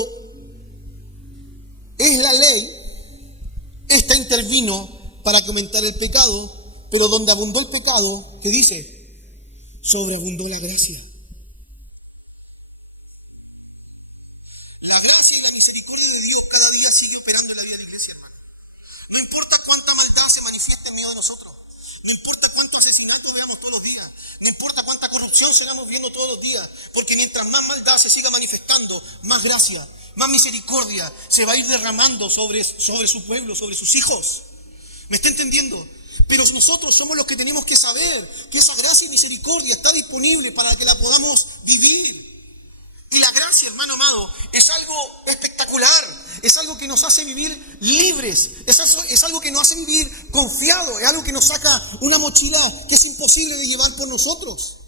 es la ley, esta intervino para comentar el pecado, pero donde abundó el pecado, ¿qué dice? Sobreabundó la gracia. La gracia y la misericordia de Dios cada día sigue operando en la vida de la iglesia, hermano. No importa cuánta maldad se manifieste en medio de nosotros, no importa cuántos asesinatos veamos todos los días, no importa cuánta corrupción sigamos viendo todos los días, porque mientras más maldad se siga manifestando, más gracia, más misericordia se va a ir derramando sobre su pueblo, sobre sus hijos. ¿Me está entendiendo? Pero nosotros somos los que tenemos que saber que esa gracia y misericordia está disponible para que la podamos vivir. Y la gracia, hermano amado, es algo espectacular, es algo que nos hace vivir libres, es algo que nos hace vivir confiados, es algo que nos saca una mochila que es imposible de llevar por nosotros.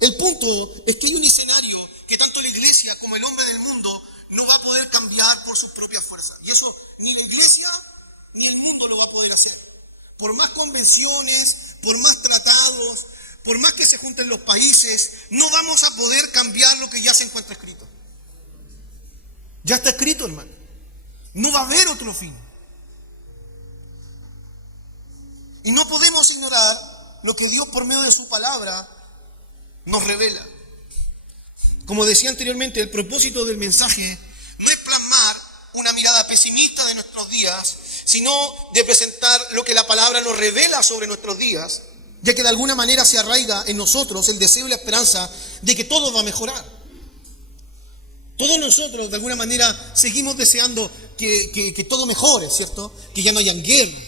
El punto es que hay un escenario que tanto la iglesia como el hombre del mundo no va a poder cambiar por sus propias fuerzas. Y eso ni la iglesia ni el mundo lo va a poder hacer. por más convenciones, por más tratados, por más que se junten los países, no vamos a poder cambiar lo que ya se encuentra escrito. Ya está escrito, hermano. No va a haber otro fin. Y no podemos ignorar lo que Dios por medio de su palabra nos revela. Como decía anteriormente, el propósito del mensaje no es plasmar una mirada pesimista de nuestros días, sino de presentar lo que la palabra nos revela sobre nuestros días, ya que de alguna manera se arraiga en nosotros el deseo y la esperanza de que todo va a mejorar. Todos nosotros de alguna manera seguimos deseando que todo mejore, ¿cierto? Que ya no hayan guerra,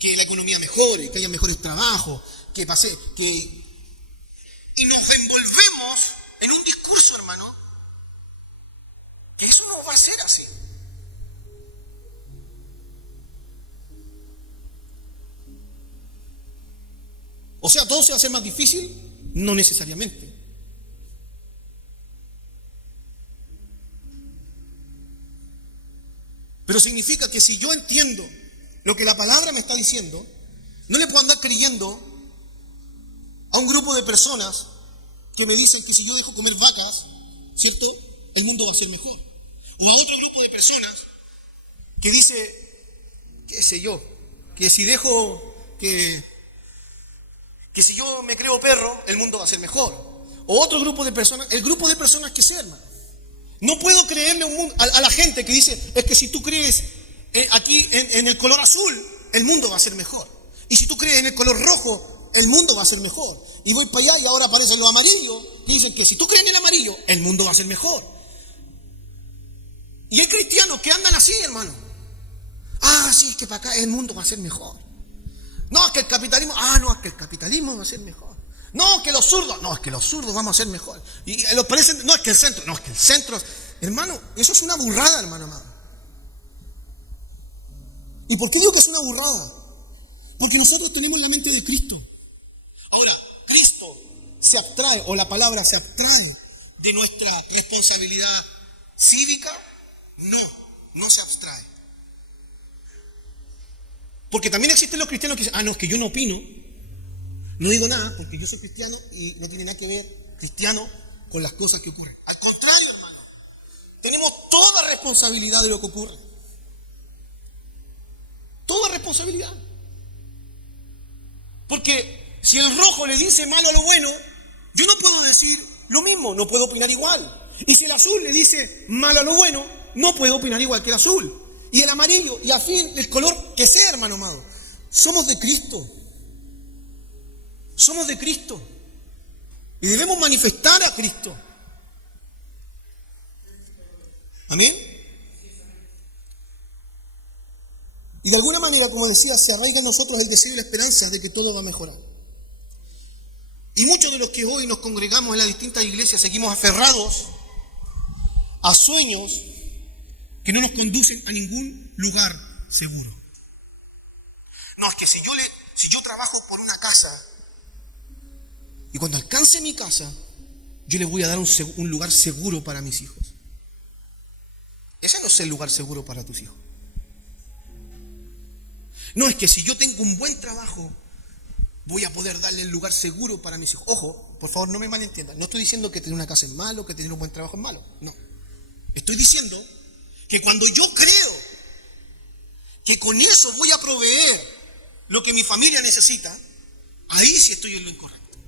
que la economía mejore, que haya mejores trabajos, y nos envolvemos en un discurso, hermano, que eso no va a ser así. O sea, ¿todo se va a hacer más difícil? No necesariamente. Pero significa que si yo entiendo lo que la palabra me está diciendo, no le puedo andar creyendo a un grupo de personas que me dicen que si yo dejo comer vacas, ¿cierto?, el mundo va a ser mejor. O a otro grupo de personas que dice, qué sé yo, que si dejo que si yo me creo perro, el mundo va a ser mejor. O otro grupo de personas, el grupo de personas que sea, hermano. No puedo creerle a la gente que dice, es que si tú crees aquí en el color azul, el mundo va a ser mejor. Y si tú crees en el color rojo, el mundo va a ser mejor. Y voy para allá y ahora aparecen los amarillos y dicen que si tú crees en el amarillo, el mundo va a ser mejor. Y hay cristianos que andan así, hermano. Ah, sí, es que para acá el mundo va a ser mejor. No, es que el capitalismo, no, es que el capitalismo va a ser mejor. No, que los zurdos, no, es que los zurdos vamos a ser mejor. Y los parecen, no, es que el centro, no, es que el centro, hermano, eso es una burrada, hermano amado. ¿Y por qué digo que es una burrada? Porque nosotros tenemos la mente de Cristo. Ahora, Cristo se abstrae, o la palabra se abstrae de nuestra responsabilidad cívica. No se abstrae. Porque también existen los cristianos que dicen, no, es que yo no opino, no digo nada, porque yo soy cristiano y no tiene nada que ver cristiano con las cosas que ocurren. Al contrario, hermano, tenemos toda responsabilidad de lo que ocurre. Toda responsabilidad. Porque si el rojo le dice malo a lo bueno, yo no puedo decir lo mismo, no puedo opinar igual. Y si el azul le dice malo a lo bueno, no puedo opinar igual que el azul. Y el amarillo, y a fin, el color que sea, hermano amado. Somos de Cristo. Somos de Cristo. Y debemos manifestar a Cristo. ¿Amén? Y de alguna manera, como decía, se arraiga en nosotros el deseo y la esperanza de que todo va a mejorar. Y muchos de los que hoy nos congregamos en las distintas iglesias seguimos aferrados a sueños que no nos conducen a ningún lugar seguro. No, es que si yo trabajo por una casa y cuando alcance mi casa, yo le voy a dar un lugar seguro para mis hijos. Ese no es el lugar seguro para tus hijos. No, es que si yo tengo un buen trabajo, voy a poder darle el lugar seguro para mis hijos. Ojo, por favor, no me malentiendan. No estoy diciendo que tener una casa es malo, que tener un buen trabajo es malo. No. Estoy diciendo que cuando yo creo que con eso voy a proveer lo que mi familia necesita, ahí sí estoy en lo incorrecto.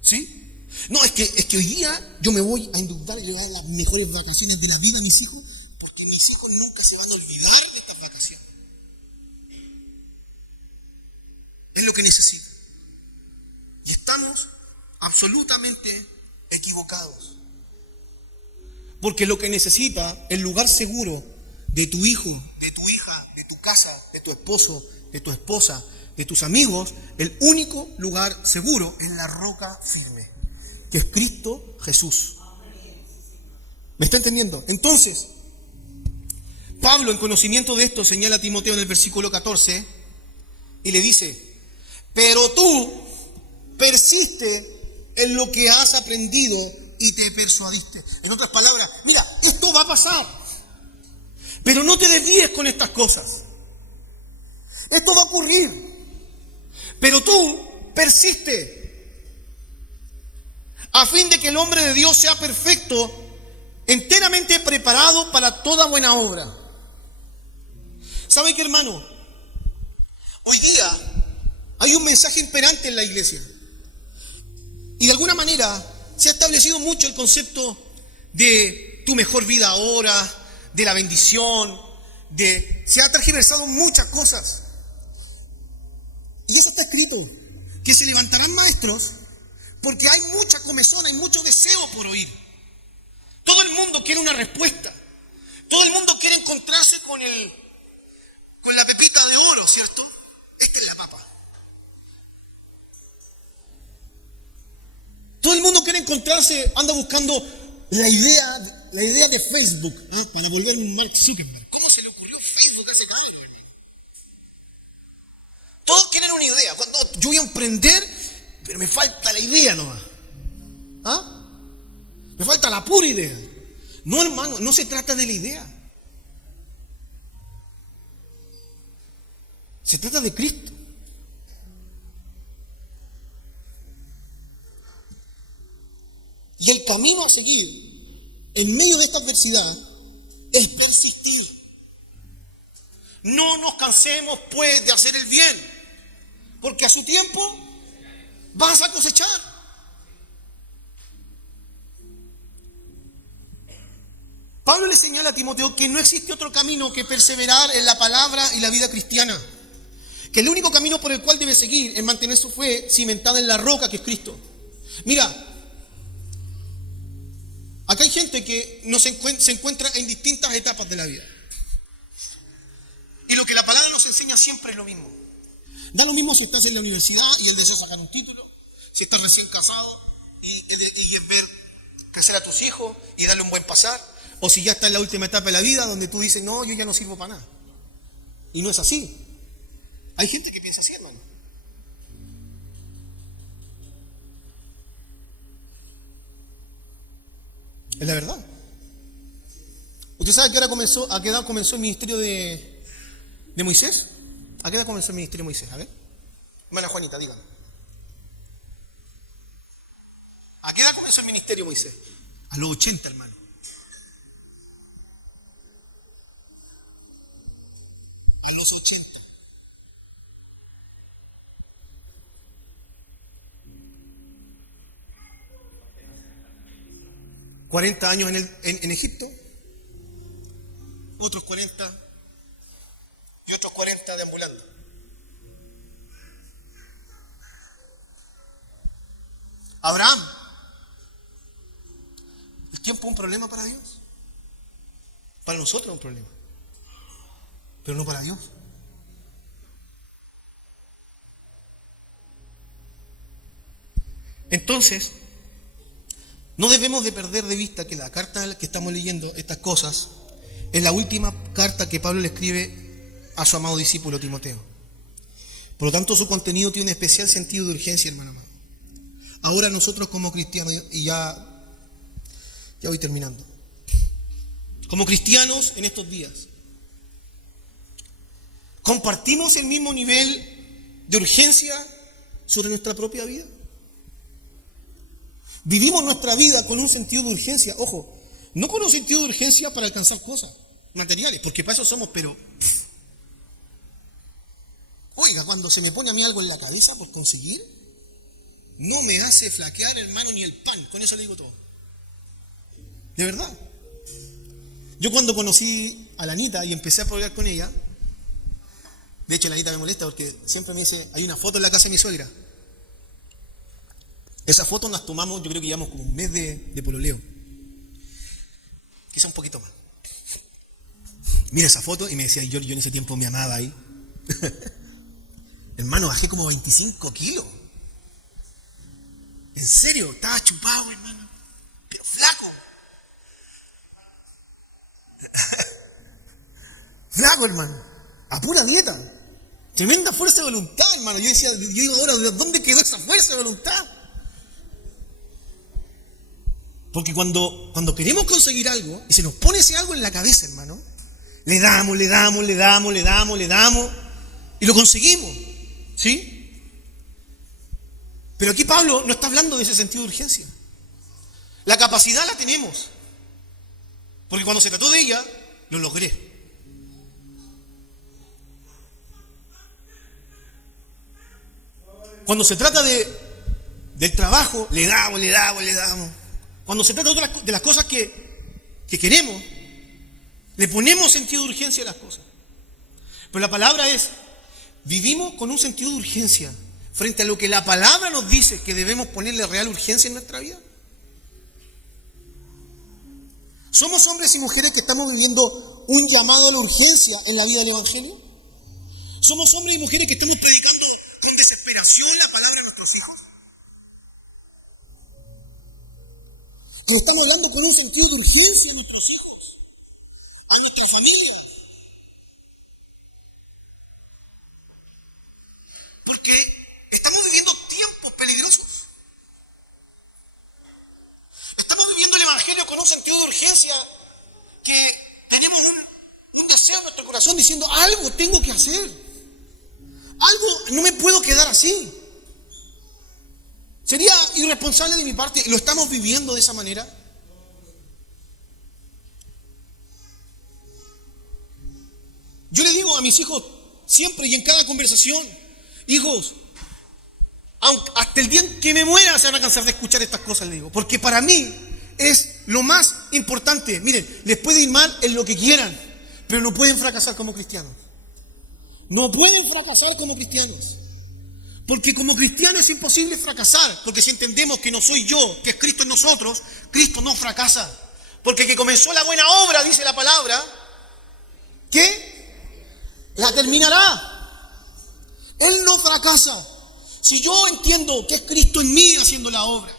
¿Sí? No, es que hoy día yo me voy a endeudar y le voy a dar las mejores vacaciones de la vida a mis hijos, porque mis hijos nunca se van a olvidar de estas vacaciones. Es lo que necesito. Y estamos absolutamente equivocados. Porque lo que necesita, el lugar seguro de tu hijo, de tu hija, de tu casa, de tu esposo, de tu esposa, de tus amigos, el único lugar seguro es la roca firme, que es Cristo Jesús. ¿Me está entendiendo? Entonces, Pablo, en conocimiento de esto, señala a Timoteo en el versículo 14 y le dice: pero tú persiste en lo que has aprendido y te persuadiste. En otras palabras, mira, esto va a pasar, pero no te desvíes con estas cosas. Esto va a ocurrir. Pero tú persiste a fin de que el hombre de Dios sea perfecto, enteramente preparado para toda buena obra. ¿Sabe qué, hermano? Hoy día hay un mensaje imperante en la iglesia. Y de alguna manera se ha establecido mucho el concepto de tu mejor vida ahora, de la bendición, se ha tergiversado muchas cosas. Y eso está escrito, que se levantarán maestros porque hay mucha comezón, hay mucho deseo por oír. Todo el mundo quiere una respuesta. Todo el mundo quiere encontrarse con la pepita de oro, ¿cierto? Esta es la papa. Todo el mundo quiere encontrarse, anda buscando la idea de Facebook, para volver un Mark Zuckerberg. ¿Cómo se le ocurrió Facebook a ese cabrón? Todos quieren una idea. Cuando yo voy a emprender, pero me falta la idea nomás. Me falta la pura idea. No, hermano, no se trata de la idea. Se trata de Cristo. Y el camino a seguir en medio de esta adversidad es persistir. No nos cansemos pues de hacer el bien, porque a su tiempo vas a cosechar. Pablo le señala a Timoteo que no existe otro camino que perseverar en la palabra y la vida cristiana, que el único camino por el cual debe seguir es mantener su fe cimentada en la roca que es Cristo. Mira, acá hay gente que se encuentra en distintas etapas de la vida. Y lo que la palabra nos enseña siempre es lo mismo. Da lo mismo si estás en la universidad y el deseo de sacar un título, si estás recién casado y es ver crecer a tus hijos y darle un buen pasar, o si ya estás en la última etapa de la vida donde tú dices, no, yo ya no sirvo para nada. Y no es así. Hay gente que piensa así, hermano. Es la verdad. ¿Usted sabe a qué edad comenzó el ministerio de Moisés? ¿A qué edad comenzó el ministerio de Moisés? A ver. Hermana Juanita, dígame. ¿A qué edad comenzó el ministerio de Moisés? A los 80, hermano. A los 80. ¿40 años en Egipto? Otros 40 y otros 40 deambulando. Abraham. ¿El tiempo es un problema para Dios? Para nosotros es un problema, pero no para Dios. Entonces, no debemos de perder de vista que la carta que estamos leyendo, estas cosas, es la última carta que Pablo le escribe a su amado discípulo Timoteo. Por lo tanto, su contenido tiene un especial sentido de urgencia, hermano amado. Ahora nosotros como cristianos, y ya voy terminando, como cristianos en estos días, ¿compartimos el mismo nivel de urgencia sobre nuestra propia vida? Vivimos nuestra vida con un sentido de urgencia, ojo, no con un sentido de urgencia para alcanzar cosas materiales, porque para eso somos, pero oiga, cuando se me pone a mí algo en la cabeza por conseguir, no me hace flaquear, hermano, ni el pan, con eso le digo todo. De verdad. Yo cuando conocí a la Anita y empecé a hablar con ella, de hecho la Anita me molesta porque siempre me dice, hay una foto en la casa de mi suegra. Esa foto nos tomamos, yo creo que llevamos como un mes de pololeo. Quizá un poquito más. Mira esa foto y me decía, yo en ese tiempo me amaba ahí. Hermano, bajé como 25 kilos. En serio, estaba chupado, hermano. Pero flaco. Flaco, hermano. A pura dieta. Tremenda fuerza de voluntad, hermano. Yo digo ahora, ¿de dónde quedó esa fuerza de voluntad? Porque cuando queremos conseguir algo y se nos pone ese algo en la cabeza, hermano, le damos, Y lo conseguimos, ¿sí? Pero aquí Pablo no está hablando de ese sentido de urgencia. La capacidad la tenemos. Porque cuando se trató de ella, lo logré. Cuando se trata del trabajo, le damos. Cuando se trata de las cosas que queremos, le ponemos sentido de urgencia a las cosas. Pero la palabra es, vivimos con un sentido de urgencia frente a lo que la palabra nos dice que debemos ponerle real urgencia en nuestra vida. ¿Somos hombres y mujeres que estamos viviendo un llamado a la urgencia en la vida del Evangelio? ¿Somos hombres y mujeres que estamos predicando con desesperación la palabra a nuestros hijos? ¿Que estamos hablando con un sentido de urgencia a nuestros hijos? ¿A nuestra familia? Porque estamos viviendo tiempos peligrosos. Estamos viviendo el Evangelio con un sentido de urgencia que tenemos un deseo en nuestro corazón diciendo, algo tengo que hacer. Algo, no me puedo quedar así. Sería irresponsable de mi parte. ¿Lo estamos viviendo de esa manera? Yo le digo a mis hijos siempre y en cada conversación, hijos, hasta el día en que me muera se van a cansar de escuchar estas cosas, le digo, porque para mí es lo más importante. Miren, les puede ir mal en lo que quieran, pero no pueden fracasar como cristianos. No pueden fracasar como cristianos. Porque como cristiano es imposible fracasar, porque si entendemos que no soy yo, que es Cristo en nosotros, Cristo no fracasa. Porque el que comenzó la buena obra, dice la palabra, que la terminará. Él no fracasa. Si yo entiendo que es Cristo en mí haciendo la obra,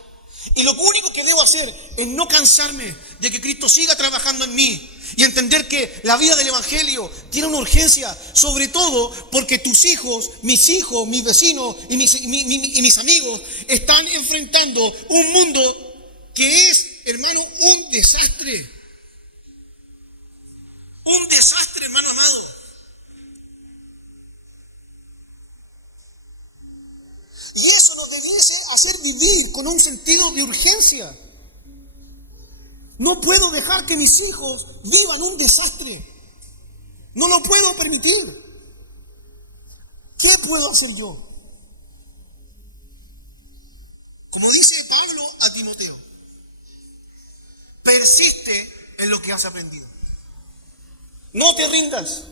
y lo único que debo hacer es no cansarme de que Cristo siga trabajando en mí, y entender que la vida del Evangelio tiene una urgencia, sobre todo porque tus hijos, mis vecinos y mis amigos están enfrentando un mundo que es, hermano, un desastre. Un desastre, hermano amado. Y eso nos debiese hacer vivir con un sentido de urgencia. No puedo dejar que mis hijos vivan un desastre. No lo puedo permitir. ¿Qué puedo hacer yo? Como dice Pablo a Timoteo, persiste en lo que has aprendido. No te rindas.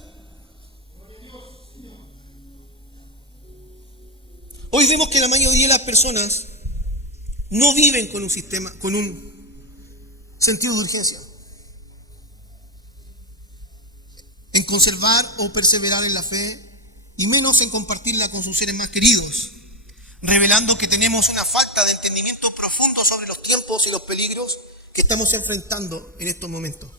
Hoy vemos que la mayoría de las personas no viven con un sentido de urgencia en conservar o perseverar en la fe, y menos en compartirla con sus seres más queridos, revelando que tenemos una falta de entendimiento profundo sobre los tiempos y los peligros que estamos enfrentando en estos momentos.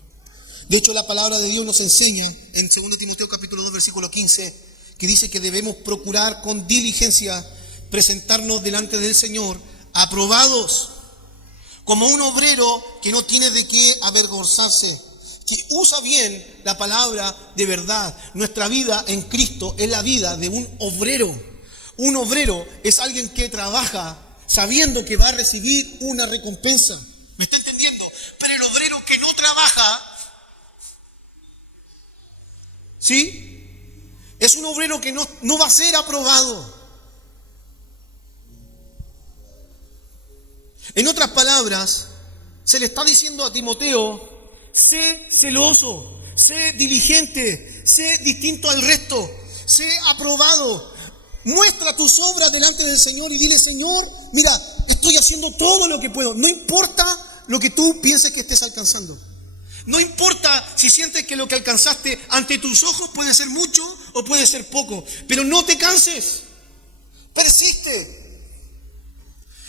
De hecho, la palabra de Dios nos enseña en 2 Timoteo capítulo 2 versículo 15, que dice que debemos procurar con diligencia presentarnos delante del Señor aprobados, como un obrero que no tiene de qué avergonzarse, que usa bien la palabra de verdad. Nuestra vida en Cristo es la vida de un obrero. Un obrero es alguien que trabaja sabiendo que va a recibir una recompensa. ¿Me está entendiendo? Pero el obrero que no trabaja, ¿sí? Es un obrero que no va a ser aprobado. En otras palabras, se le está diciendo a Timoteo, sé celoso, sé diligente, sé distinto al resto, sé aprobado. Muestra tus obras delante del Señor y dile, Señor, mira, estoy haciendo todo lo que puedo. No importa lo que tú pienses que estés alcanzando. No importa si sientes que lo que alcanzaste ante tus ojos puede ser mucho o puede ser poco, pero no te canses, persiste.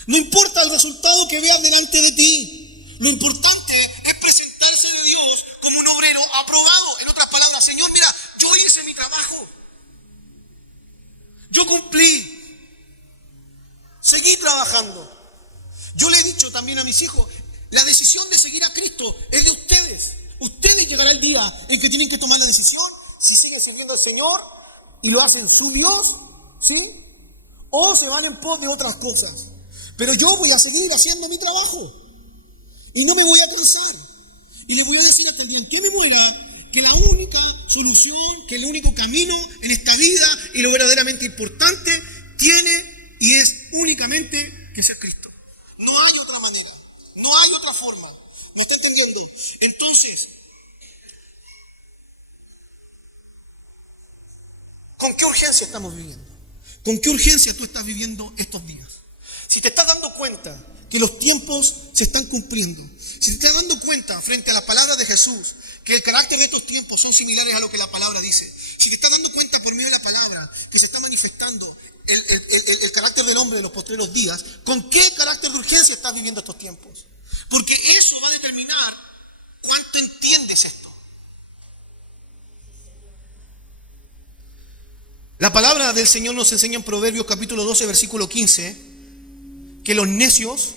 No importa el resultado que veas delante de ti. Lo importante es presentarse de Dios como un obrero aprobado. En otras palabras, Señor, mira, yo hice mi trabajo. Yo cumplí. Seguí trabajando. Yo le he dicho también a mis hijos, la decisión de seguir a Cristo es de ustedes. Ustedes llegará el día en que tienen que tomar la decisión si siguen sirviendo al Señor y lo hacen su Dios, ¿sí? O se van en pos de otras cosas. Pero yo voy a seguir haciendo mi trabajo y no me voy a cansar. Y le voy a decir hasta el día en que me muera que la única solución, que el único camino en esta vida y lo verdaderamente importante tiene y es únicamente que ser Cristo. No hay otra manera, no hay otra forma. ¿Me está entendiendo? Entonces, ¿con qué urgencia estamos viviendo? ¿Con qué urgencia tú estás viviendo estos días? Si te estás dando cuenta que los tiempos se están cumpliendo, si te estás dando cuenta frente a las palabras de Jesús que el carácter de estos tiempos son similares a lo que la palabra dice, si te estás dando cuenta por medio de la palabra que se está manifestando el carácter del hombre de los postreros días, ¿con qué carácter de urgencia estás viviendo estos tiempos? Porque eso va a determinar cuánto entiendes esto. La palabra del Señor nos enseña en Proverbios capítulo 12, versículo 15, que los necios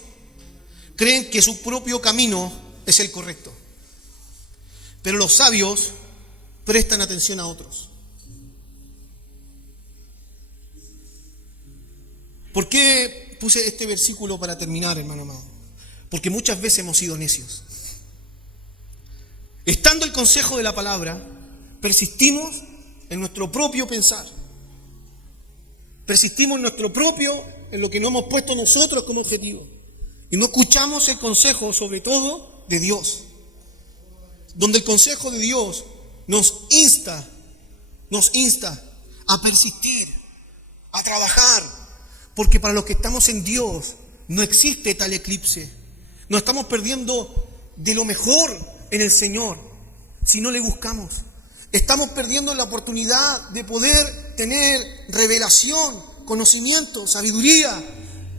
creen que su propio camino es el correcto, pero los sabios prestan atención a otros. ¿Por qué puse este versículo para terminar, hermano amado? Porque muchas veces hemos sido necios. Estando el consejo de la palabra, persistimos en nuestro propio pensar. Persistimos en lo que nos hemos puesto nosotros como objetivo. Y no escuchamos el consejo, sobre todo, de Dios. Donde el consejo de Dios nos insta a persistir, a trabajar. Porque para los que estamos en Dios no existe tal eclipse. Nos estamos perdiendo de lo mejor en el Señor si no le buscamos. Estamos perdiendo la oportunidad de poder tener revelación, conocimiento, sabiduría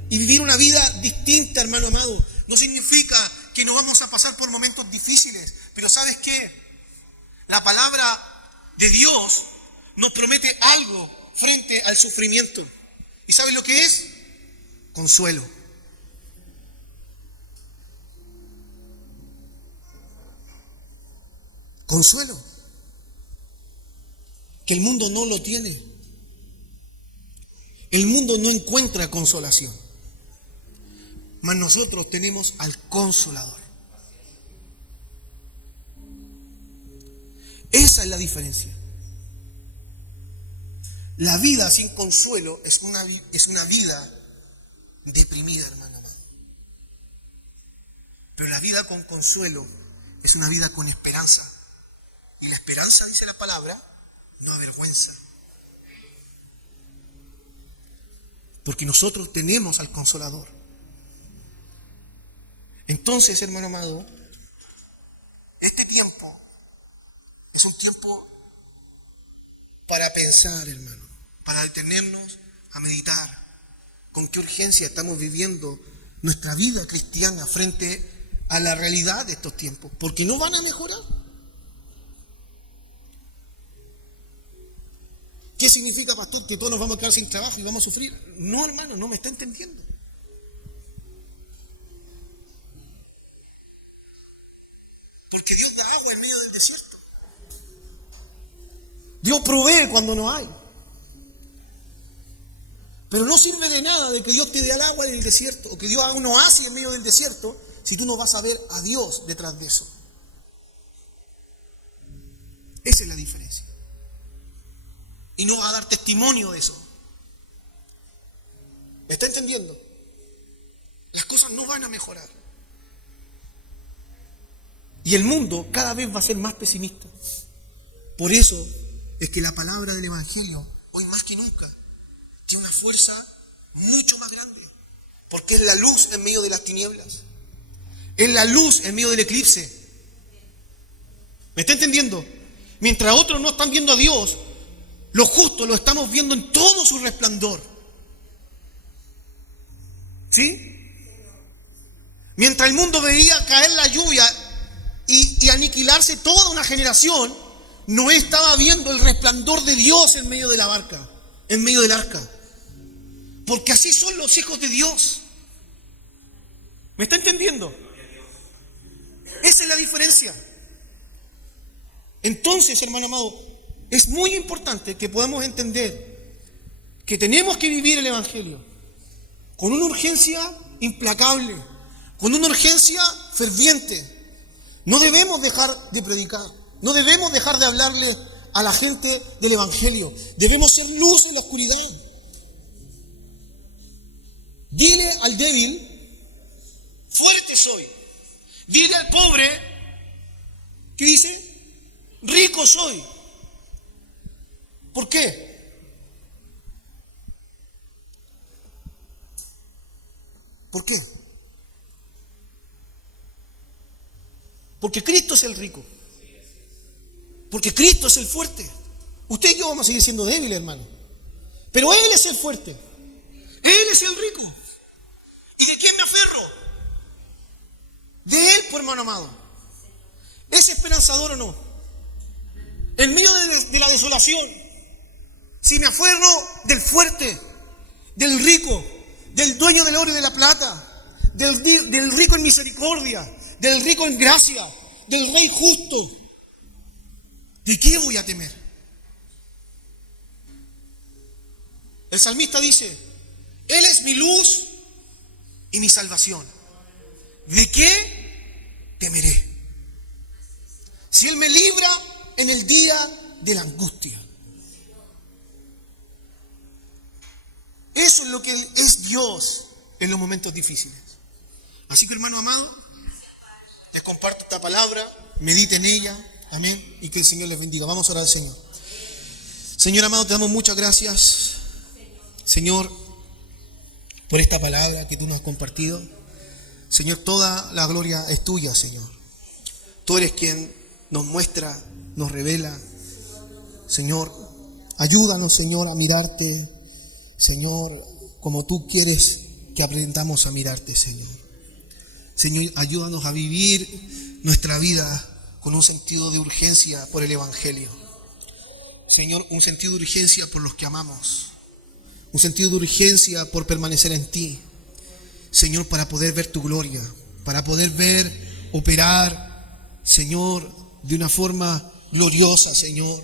y vivir una vida distinta, hermano amado. No significa que no vamos a pasar por momentos difíciles, pero ¿sabes qué? La palabra de Dios nos promete algo frente al sufrimiento. ¿Y sabes lo que es? Consuelo. Consuelo. Que el mundo no lo tiene. El mundo no encuentra consolación. Mas nosotros tenemos al Consolador. Esa es la diferencia. La vida sin consuelo es una vida deprimida, hermano. Pero la vida con consuelo es una vida con esperanza. Y la esperanza, dice la palabra, no avergüenza. Porque nosotros tenemos al Consolador. Entonces, hermano amado, este tiempo es un tiempo para pensar, hermano, para detenernos a meditar con qué urgencia estamos viviendo nuestra vida cristiana frente a la realidad de estos tiempos, porque no van a mejorar. ¿Qué significa, pastor, que todos nos vamos a quedar sin trabajo y vamos a sufrir? No, hermano, no me está entendiendo. Porque Dios da agua en medio del desierto. Dios provee cuando no hay. Pero no sirve de nada de que Dios te dé el agua en el desierto o que Dios haga un oasis en medio del desierto si tú no vas a ver a Dios detrás de eso. Esa es la diferencia. Y no va a dar testimonio de eso. ¿Me está entendiendo? Las cosas no van a mejorar. Y el mundo cada vez va a ser más pesimista. Por eso es que la palabra del Evangelio, hoy más que nunca, tiene una fuerza mucho más grande. Porque es la luz en medio de las tinieblas. Es la luz en medio del eclipse. ¿Me está entendiendo? Mientras otros no están viendo a Dios, lo justo lo estamos viendo en todo su resplandor. ¿Sí? Mientras el mundo veía caer la lluvia y aniquilarse toda una generación, Noé estaba viendo el resplandor de Dios en medio de la barca, en medio del arca. Porque así son los hijos de Dios. ¿Me está entendiendo? Esa es la diferencia. Entonces, hermano amado, es muy importante que podamos entender que tenemos que vivir el Evangelio con una urgencia implacable, con una urgencia ferviente. No debemos dejar de predicar, no debemos dejar de hablarle a la gente del Evangelio. Debemos ser luz en la oscuridad. Dile al débil, fuerte soy. Dile al pobre, ¿qué dice? Rico soy. ¿Por qué? ¿Por qué? Porque Cristo es el rico. Porque Cristo es el fuerte. Usted y yo vamos a seguir siendo débiles, hermano. Pero Él es el fuerte. Él es el rico. ¿Y de quién me aferro? De Él, pues, hermano amado. ¿Es esperanzador o no? En medio de la desolación, si me aferro del fuerte, del rico, del dueño del oro y de la plata, del rico en misericordia, del rico en gracia, del rey justo, ¿de qué voy a temer? El salmista dice, Él es mi luz y mi salvación. ¿De qué temeré? Si Él me libra en el día de la angustia. Eso es lo que es Dios en los momentos difíciles. Así que, hermano amado, les comparto esta palabra, medite en ella. Amén. Y que el Señor les bendiga. Vamos a orar al Señor. Señor amado, te damos muchas gracias, Señor, por esta palabra que tú nos has compartido. Señor, toda la gloria es tuya, Señor. Tú eres quien nos muestra, nos revela. Señor, ayúdanos, Señor, a mirarte, Señor, como tú quieres que aprendamos a mirarte, Señor. Señor, ayúdanos a vivir nuestra vida con un sentido de urgencia por el Evangelio. Señor, un sentido de urgencia por los que amamos. Un sentido de urgencia por permanecer en ti. Señor, para poder ver tu gloria, para poder ver operar, Señor, de una forma gloriosa, Señor.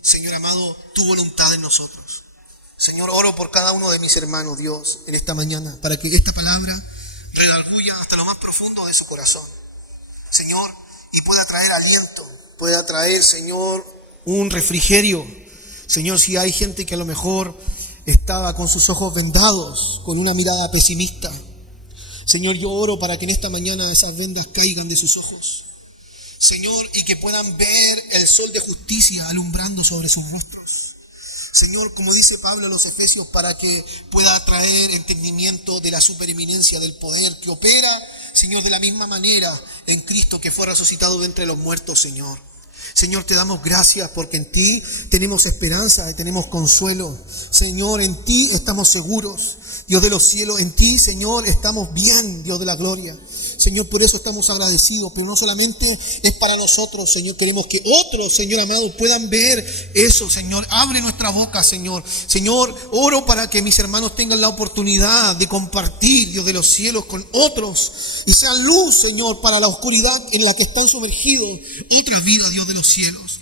Señor amado, tu voluntad en nosotros. Señor, oro por cada uno de mis hermanos, Dios, en esta mañana, para que esta palabra redarguya hasta lo más profundo de su corazón. Señor, y pueda traer aliento, pueda traer, Señor, un refrigerio. Señor, si hay gente que a lo mejor estaba con sus ojos vendados, con una mirada pesimista, Señor, yo oro para que en esta mañana esas vendas caigan de sus ojos, Señor, y que puedan ver el sol de justicia alumbrando sobre sus rostros. Señor, como dice Pablo en los Efesios, para que pueda traer entendimiento de la supereminencia del poder que opera, Señor, de la misma manera en Cristo que fue resucitado de entre los muertos, Señor. Señor, te damos gracias porque en ti tenemos esperanza y tenemos consuelo. Señor, en ti estamos seguros. Dios de los cielos, en ti, Señor, estamos bien, Dios de la gloria. Señor, por eso estamos agradecidos, pero no solamente es para nosotros, Señor, queremos que otros, Señor amado, puedan ver eso, Señor. Abre nuestra boca, Señor. Señor, oro para que mis hermanos tengan la oportunidad de compartir, Dios de los cielos, con otros y sean luz, Señor, para la oscuridad en la que están sumergidos otras vidas, Dios de los cielos.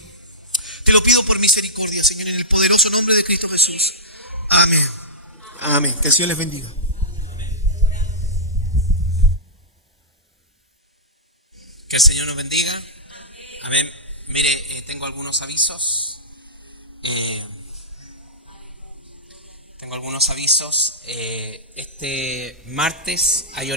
Te lo pido por misericordia, Señor, en el poderoso nombre de Cristo Jesús. Amén. Amén. Que el Señor les bendiga. Que el Señor nos bendiga. Amén. Mire, tengo algunos avisos. Este martes hay